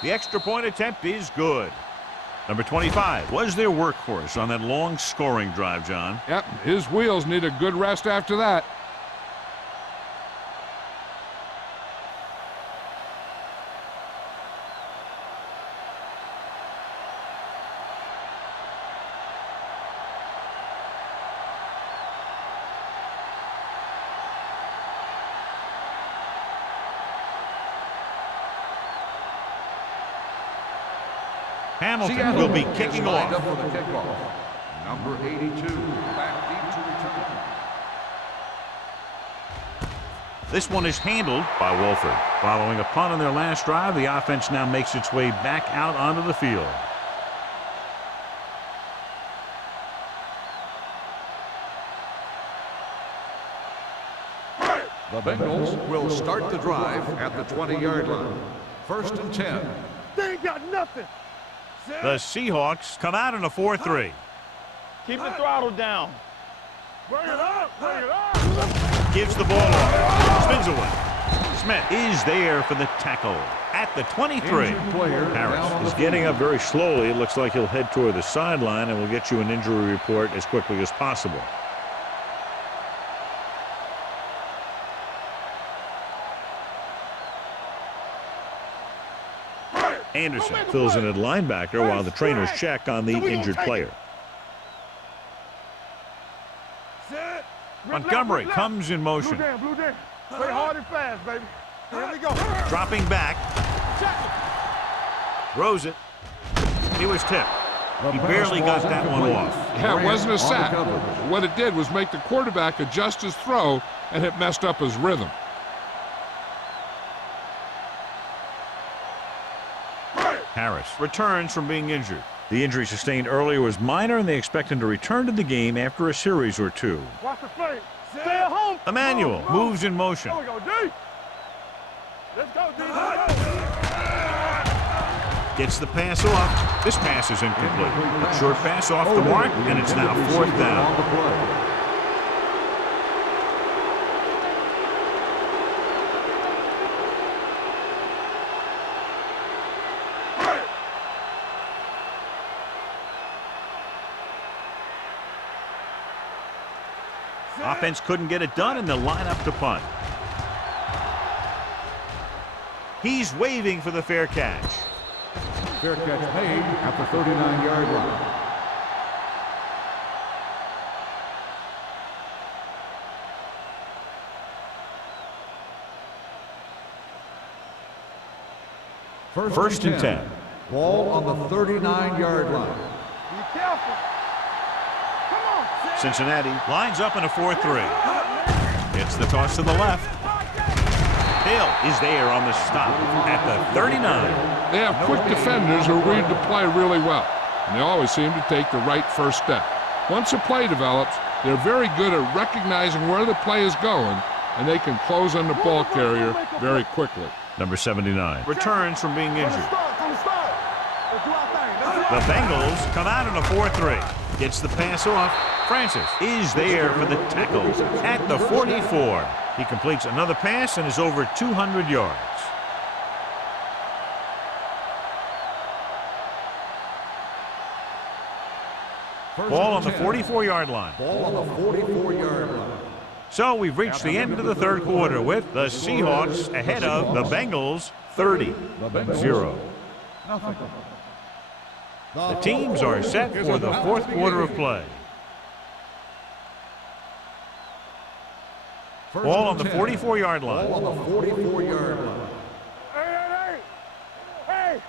The extra point attempt is good. Number 25 was their workhorse on that long scoring drive, John. Yep, his wheels need a good rest after that. Hamilton will be kicking lined off. up for the kickoff. Number 82, back deep to return. This one is handled by Wolford. Following a punt on their last drive, the offense now makes its way back out onto the field. The Bengals will start the drive at the 20-yard line. 1st and 10. They ain't got nothing. The Seahawks come out in a 4-3. Keep the throttle down. Bring it up. Bring it up. Gives the ball off. Spins away. Smith is there for the tackle at the 23. Harris is getting up very slowly. It looks like he'll head toward the sideline, and we'll get you an injury report as quickly as possible. Anderson fills in at linebacker while the trainers check on the injured player. Montgomery comes in motion. Blue down. Play hard and fast, baby. Here we go. Dropping back. Throws it. He was tipped. He barely got that one off. Yeah, it wasn't a sack. What it did was make the quarterback adjust his throw, and it messed up his rhythm. Harris returns from being injured. The injury sustained earlier was minor, and they expect him to return to the game after a series or two. Watch the play. Stay at home. Emmanuel moves in motion. There we go, D. Let's go, D. Gets the pass off. This pass is incomplete. A short pass off the mark, and it's now 4th down. Offense couldn't get it done, and they'll line up to punt. He's waving for the fair catch. Fair catch made at the 39-yard line. First and 10. Ball on the 39-yard line. Be careful. Cincinnati lines up in a 4-3. It's the toss to the left. Hill is there on the stop at the 39. They have quick defenders who read the play really well, and they always seem to take the right first step. Once a play develops, they're very good at recognizing where the play is going, and they can close on the ball carrier very quickly. Number 79 returns from being injured. The Bengals come out in a 4-3. Gets the pass off. Francis is there for the tackle at the 44. He completes another pass and is over 200 yards. Ball on the 44-yard line. Ball on the 44-yard line. So we've reached the end of the third quarter with the Seahawks ahead of the Bengals 30-0. The teams are set for the fourth quarter of play. Ball on the 44-yard line. Ball on the 44-yard line. Hey,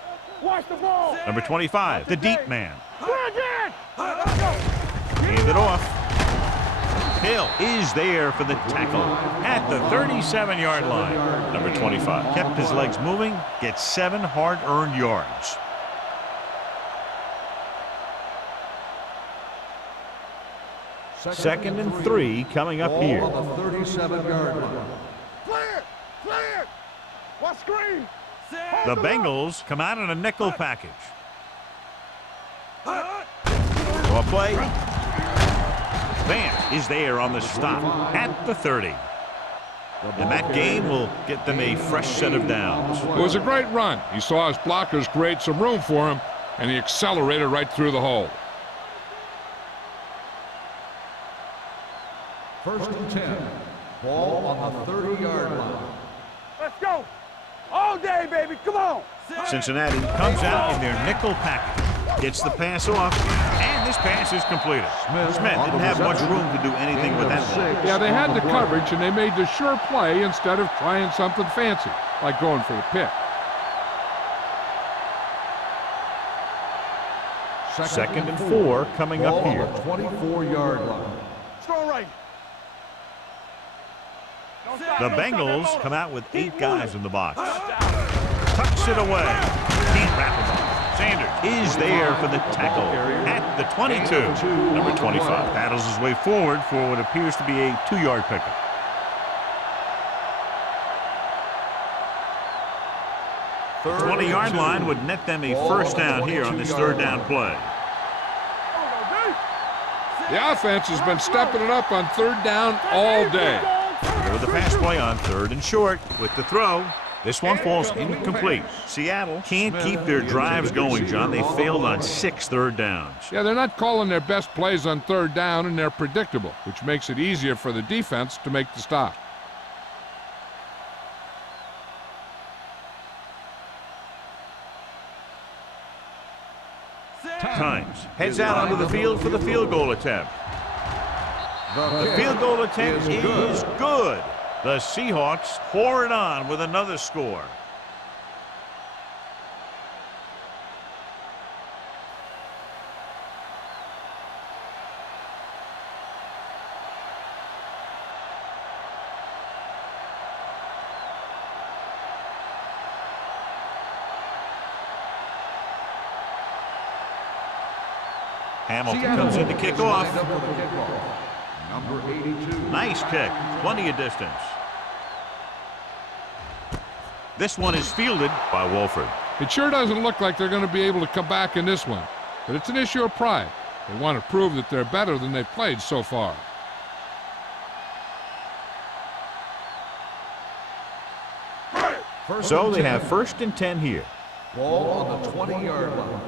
watch the ball. Number 25, the deep man. Hand it off. Hill is there for the tackle at the 37-yard line. Number 25 kept his legs moving, gets 7 hard-earned yards. Second and 3 coming up here. Ball on the 37-yard line. Clear! Watch screen! The Bengals come out in a nickel package. Draw play. Vance is there on the stop at the 30. And that gain will get them a fresh set of downs. It was a great run. He saw his blockers create some room for him, and he accelerated right through the hole. First and 10. Ball on the 30-yard line. Let's go! All day, baby, come on! Cincinnati comes out in their nickel package. Gets the pass off, and this pass is completed. Smith didn't have much room to do anything with that ball. Yeah, they had the coverage, and they made the sure play instead of trying something fancy, like going for the pick. Second and 4 coming up here. Ball on the 24-yard line. Strong right. The Bengals come out with 8 guys in the box. Tucks it away. Can't wrap him up. Sanders is there for the tackle at the 22. Number 25 battles his way forward for what appears to be a 2-yard pickup. The 20-yard line would net them a first down here on this third down play. The offense has been stepping it up on third down all day. With the pass play on third and short with the throw. This one falls incomplete. Seattle can't keep their drives going, John. They failed on 6 third downs. Yeah, they're not calling their best plays on third down, and they're predictable, which makes it easier for the defense to make the stop. Times heads out onto the field for the field goal attempt. The field goal attempt is good. The Seahawks pour it on with another score. Hamilton comes in to kick off. Number 82. Nice kick. Plenty of distance. This one is fielded by Wolford. It sure doesn't look like they're going to be able to come back in this one, but it's an issue of pride. They want to prove that they're better than they've played so far. So they have 1st and 10 here. Ball on the 20-yard line.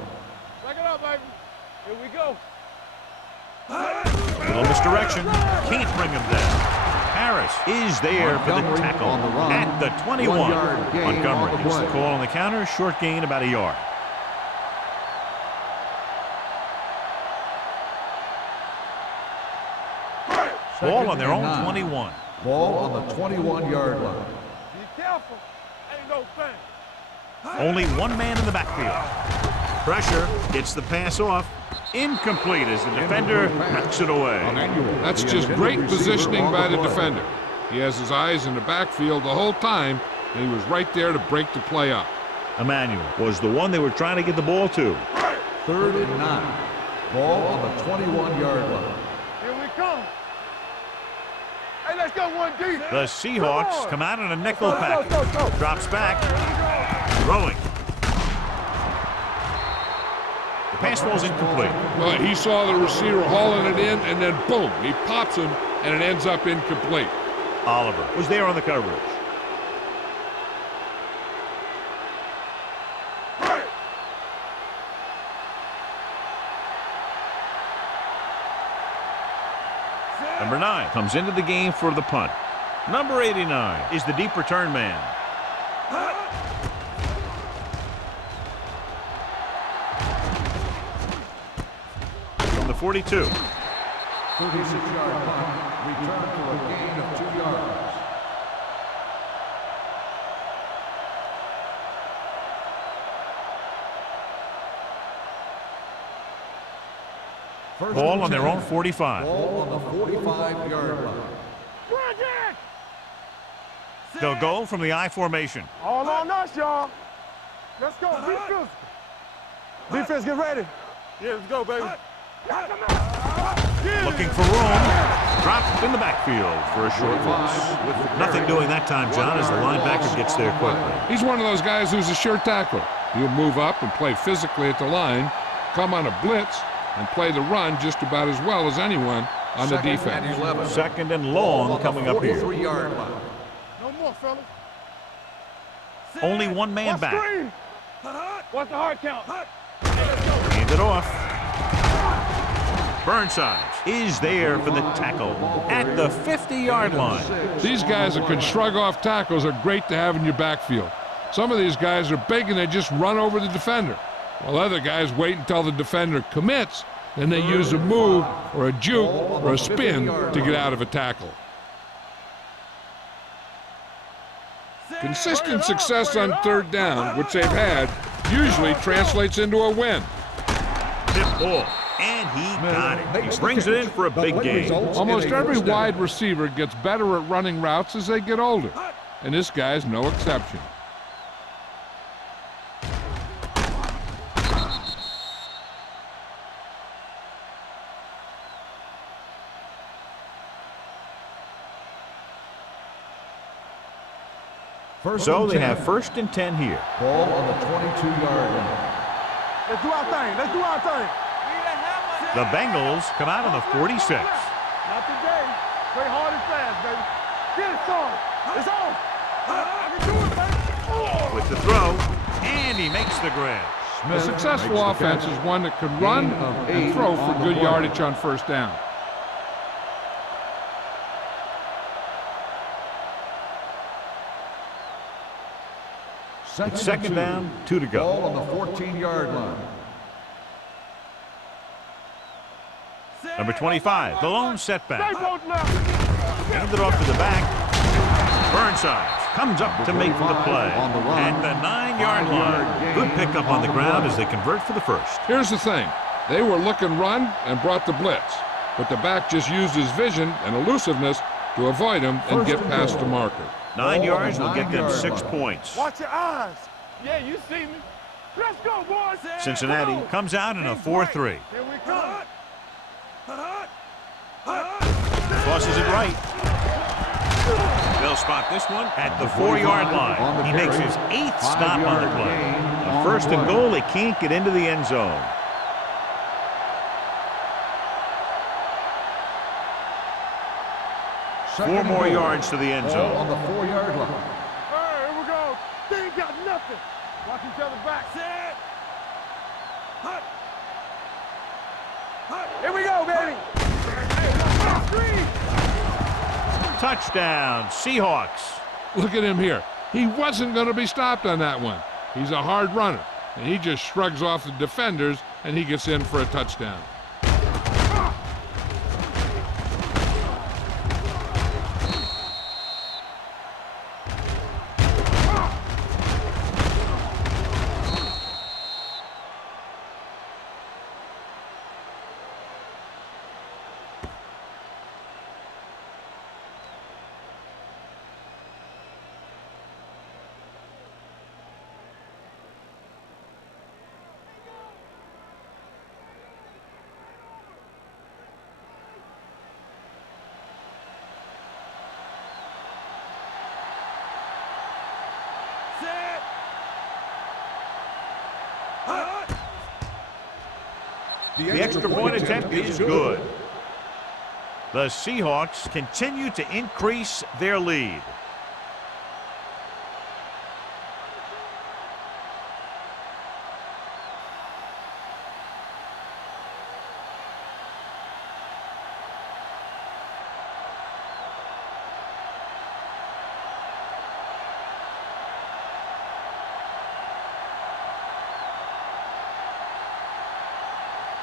Back it up, baby. Here we go. A little misdirection. Can't bring him down. Harris is there for the tackle on the run. at the 21. 1 yard gain Montgomery on the gets the play. call on the counter. Short gain about a yard. Ball on their own 21. Ball on the 21-yard line. Be careful. Ain't no thing. Only one man in the backfield. Pressure gets the pass off. Incomplete as the defender knocks it away. That's just great positioning by the defender. He has his eyes in the backfield the whole time, and he was right there to break the play up. Emmanuel was the one they were trying to get the ball to. 3rd and 9. Ball on the 21-yard line. Here we come. Hey, let's go 1D. The Seahawks come out in a nickel package. Drops back. Throwing. The pass falls incomplete. Well, he saw the receiver hauling it in, and then boom, he pops him, and it ends up incomplete. Oliver was there on the coverage. Number 9 comes into the game for the punt. Number 89 is the deep return man. From the 42. 36-yard punt. Return for a gain of 2 yards. Ball on their own 45. Ball on the 45-yard line. They'll go from the I formation. All on us, y'all. Let's go. Be physical. Defense, get ready. Yeah, let's go, baby. Looking for room. Dropped in the backfield for a short loss. Nothing doing that time, John, as the linebacker gets there quickly. He's one of those guys who's a sure tackler. He'll move up and play physically at the line, come on a blitz, and play the run just about as well as anyone on the defense. 2nd and long coming up here. 43-yard line. No more, fellas. Only one man What's back. screen? What's the hard count? Hand it off. Burnside is there for the tackle at the 50-yard line. These guys that can shrug off tackles are great to have in your backfield. Some of these guys are big and they just run over the defender, while other guys wait until the defender commits, then they use a move or a juke or a spin to get out of a tackle. Consistent success on third down, which they've had, usually translates into a win. Tip ball, and he got it. He brings it in for a big gain. Almost every wide receiver gets better at running routes as they get older, and this guy's no exception. So they have 1st and 10 here. Ball on the 22-yard line. Let's do our thing. Let's do our thing. The Bengals come out on the 46. Not today. Play hard and fast, baby. Get it, son. It's on. I can do it, baby. With the throw, and he makes the grab. A successful offense is one that can run and throw for good yardage on 1st down. It's 2nd down, 2 to go. Ball on the 14-yard line. Number 25, the lone setback. Stay both left. Hand it off to the back. Burnside comes up to make the play at the 9-yard line. Good pickup on the ground as they convert for the 1st. Here's the thing. They were looking run and brought the blitz, but the back just used his vision and elusiveness to avoid him and get past the marker. 9 yards will get them 6 points. Watch your eyes. Yeah, you see me. Let's go, boys. Cincinnati comes out in a 4-3. Here we come. Tosses it right. They'll spot this one at the 4-yard line. He makes his 8th stop on the play. A 1st and goal, they can't get into the end zone. Four more yards to the end zone. On the 4-yard line. All right, here we go. They ain't got nothing. Watch each other back. Set. Hut. Hut. Here we go, baby. Touchdown, Seahawks. Look at him here. He wasn't going to be stopped on that one. He's a hard runner, and he just shrugs off the defenders, and he gets in for a touchdown. The extra point attempt is good. The Seahawks continue to increase their lead.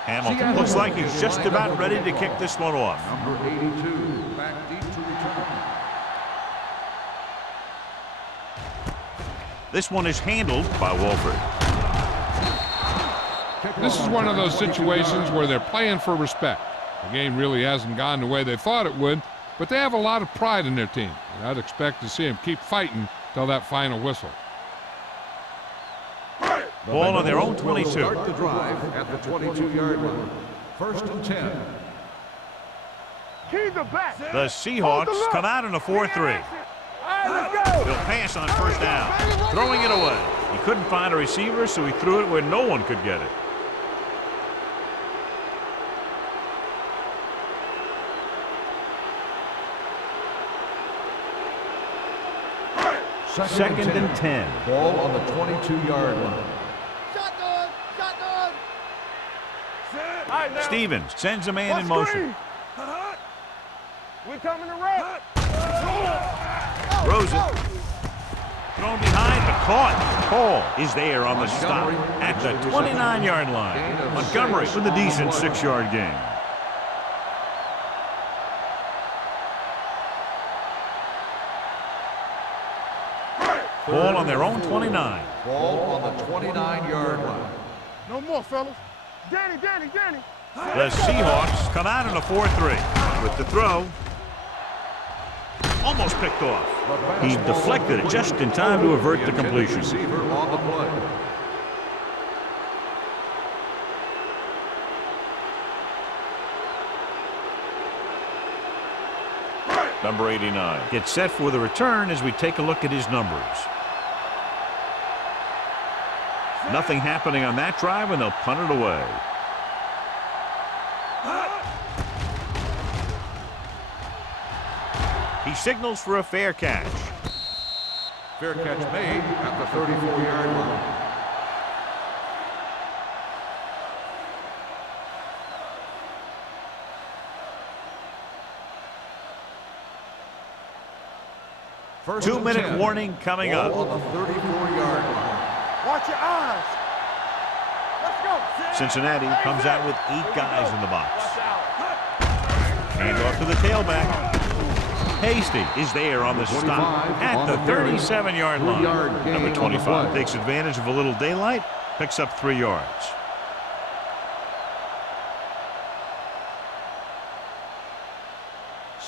Hamilton looks like he's just about ready to kick this one off. Number 82, back deep to return. This one is handled by Wolford. This is one of those situations where they're playing for respect. The game really hasn't gone the way they thought it would, but they have a lot of pride in their team. And I'd expect to see them keep fighting till that final whistle. Ball on their own 22. Start the drive at the 22-yard line. 1st and 10. Keys are back. The Seahawks come out in a 4-3. All right, let's go. He'll pass on 1st down, throwing it away. He couldn't find a receiver, so he threw it where no one could get it. Second and 10. Ball on the 22-yard line. Shotgun. Shotgun. All right, now. Stevens sends a man in motion. We're coming to run. Throws it. Thrown behind, but caught. Paul is there on the stop at the 29-yard line. Montgomery with a decent 6-yard gain. Ball on their own 29. Ball on the 29-yard line. No more, fellas. Danny. The Seahawks come out in a 4-3 with the throw. Almost picked off. He deflected it just in time to avert the completion. Receiver on the play. number 89. Gets set for the return as we take a look at his numbers. Nothing happening on that drive, and they'll punt it away. He signals for a fair catch. Fair catch made at the 34-yard line. First 2-minute warning coming up. On the 34-yard line. Watch your eyes. Let's go. Cincinnati comes out with 8 guys in the box. Hand off to the tailback. Hasty is there on the stop at the 37-yard line. Number 25 takes advantage of a little daylight, picks up 3 yards.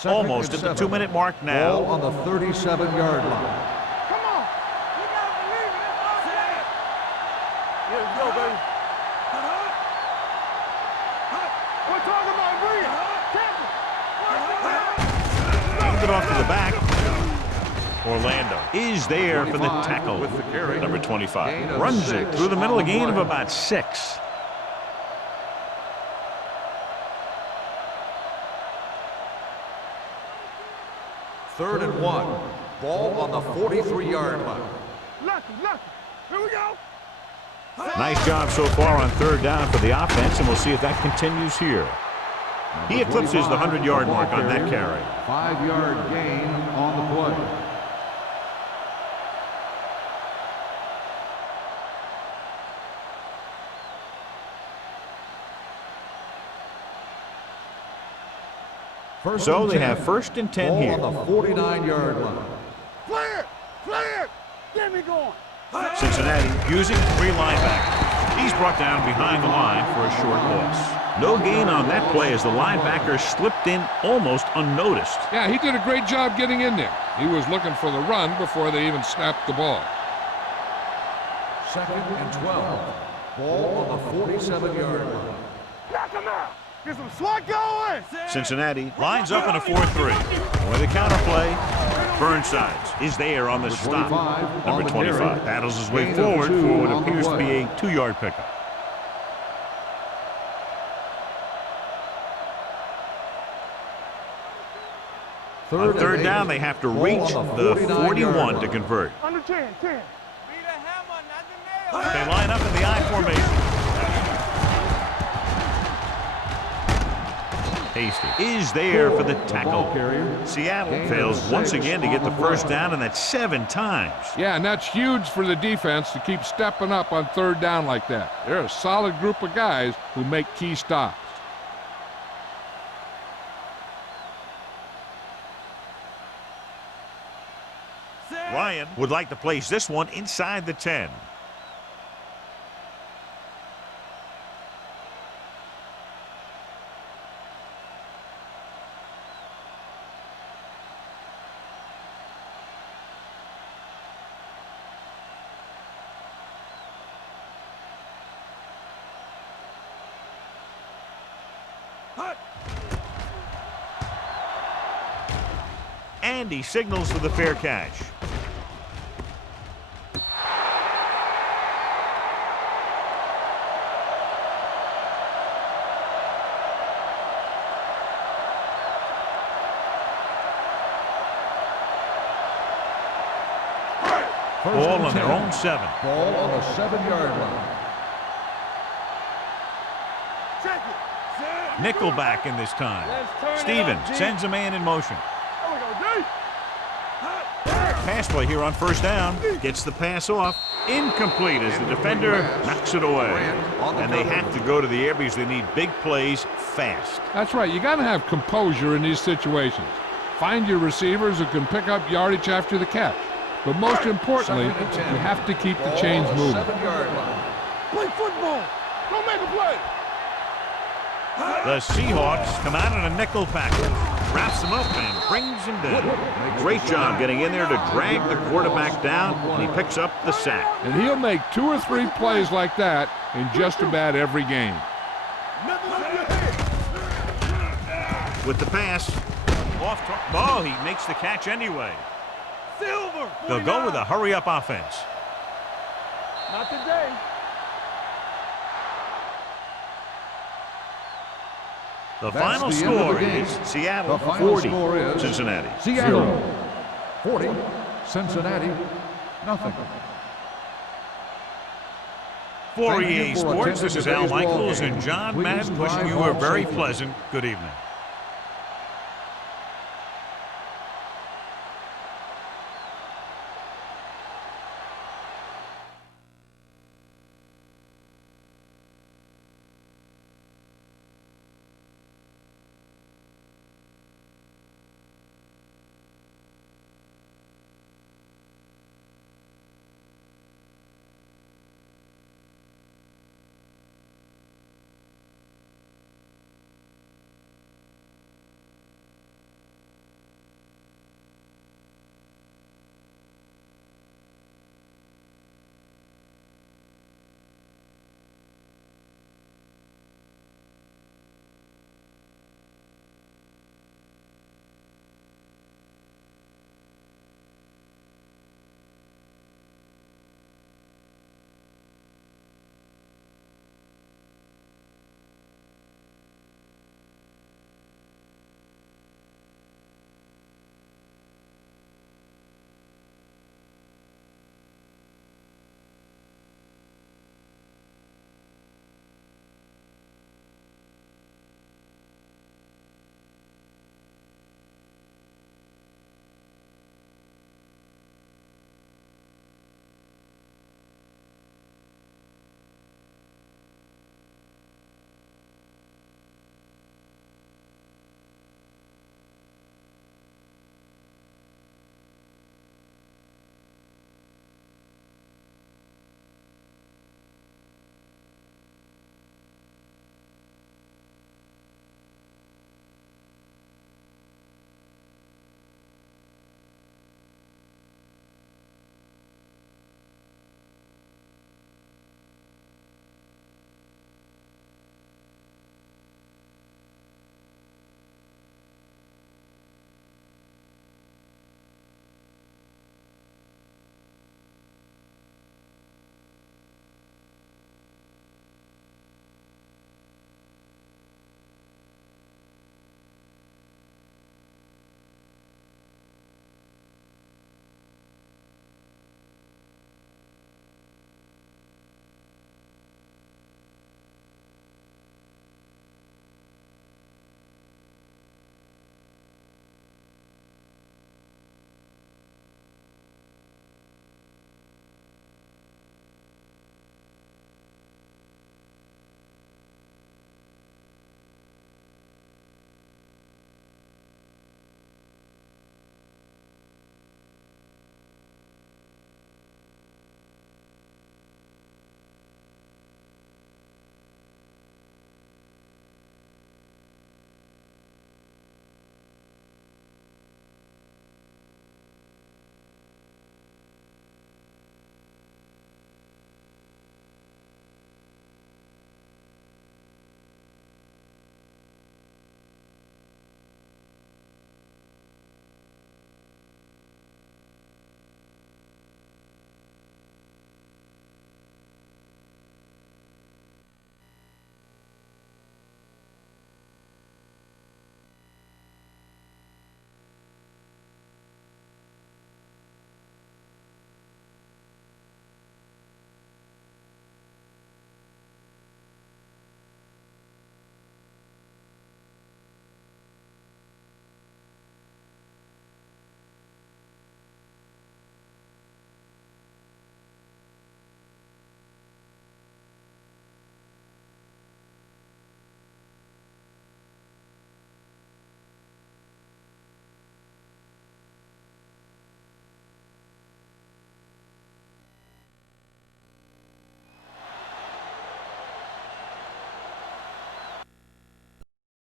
Almost at the 2-minute mark now. Ball on the 37-yard line. Come on. You gotta believe it. Here we go, baby. We're talking about Bria. Hand it off to the back. Orlando is there for the tackle. With the carry. Number 25 runs it through the middle, a gain of about 6. Third and 1. Ball on the 43-yard line. Lucky. Here we go. Nice job so far on third down for the offense, and we'll see if that continues here. He eclipses the 100-yard mark on that carry. 5-yard gain on the play. So they have 1st and 10 Ball here. on the 49-yard line. Clear. Get me going. Cincinnati using 3 linebackers. He's brought down behind the line for a short loss. No gain on that play as the linebacker slipped in almost unnoticed. Yeah, he did a great job getting in there. He was looking for the run before they even snapped the ball. 2nd and 12. Ball on the 47-yard line. Knock him out. Get some SWAT going. Cincinnati lines up in a 4-3. With a counterplay, Burnsides is there on the stop. Number 25 battles his way forward for what appears to be a 2-yard pickup. On third down, they have to reach the 41 to convert. Under 10. Be the hammer, not the nail. They line up in the I formation. Hasty is there for the tackle. Seattle fails once again to get the first down, and that's 7 times. Yeah, and that's huge for the defense to keep stepping up on third down like that. They're a solid group of guys who make key stops. Ryan would like to place this one inside the 10. And he signals for the fair catch. Ball on their own 7. Ball on the 7-yard line. Check it. Nickelback in this time. Stevens sends a man in motion. There we go, D. Pass play here on first down. Gets the pass off. Incomplete as the defender knocks it away. And they have to go to the air because they need big plays fast. That's right. You got to have composure in these situations. Find your receivers who can pick up yardage after the catch. But most importantly, you have to keep the chains moving. 7-yard line. Play football. Don't make a play. The Seahawks come out in a nickel package. Wraps him up and brings him down. Great job getting in there to drag the quarterback down, and he picks up the sack. And he'll make 2 or 3 plays like that in just about every game. With the pass, off. Oh, he makes the catch anyway. Silver. They'll go with a hurry-up offense. Not today. The That's final the end of the score game. is Seattle The final 40, score is Cincinnati Seattle 40, Cincinnati nothing. For Thank you EA for Sports, attending this is Al today's ball Michaels game. and John Please Madden drive wishing you a home very safely. pleasant good evening.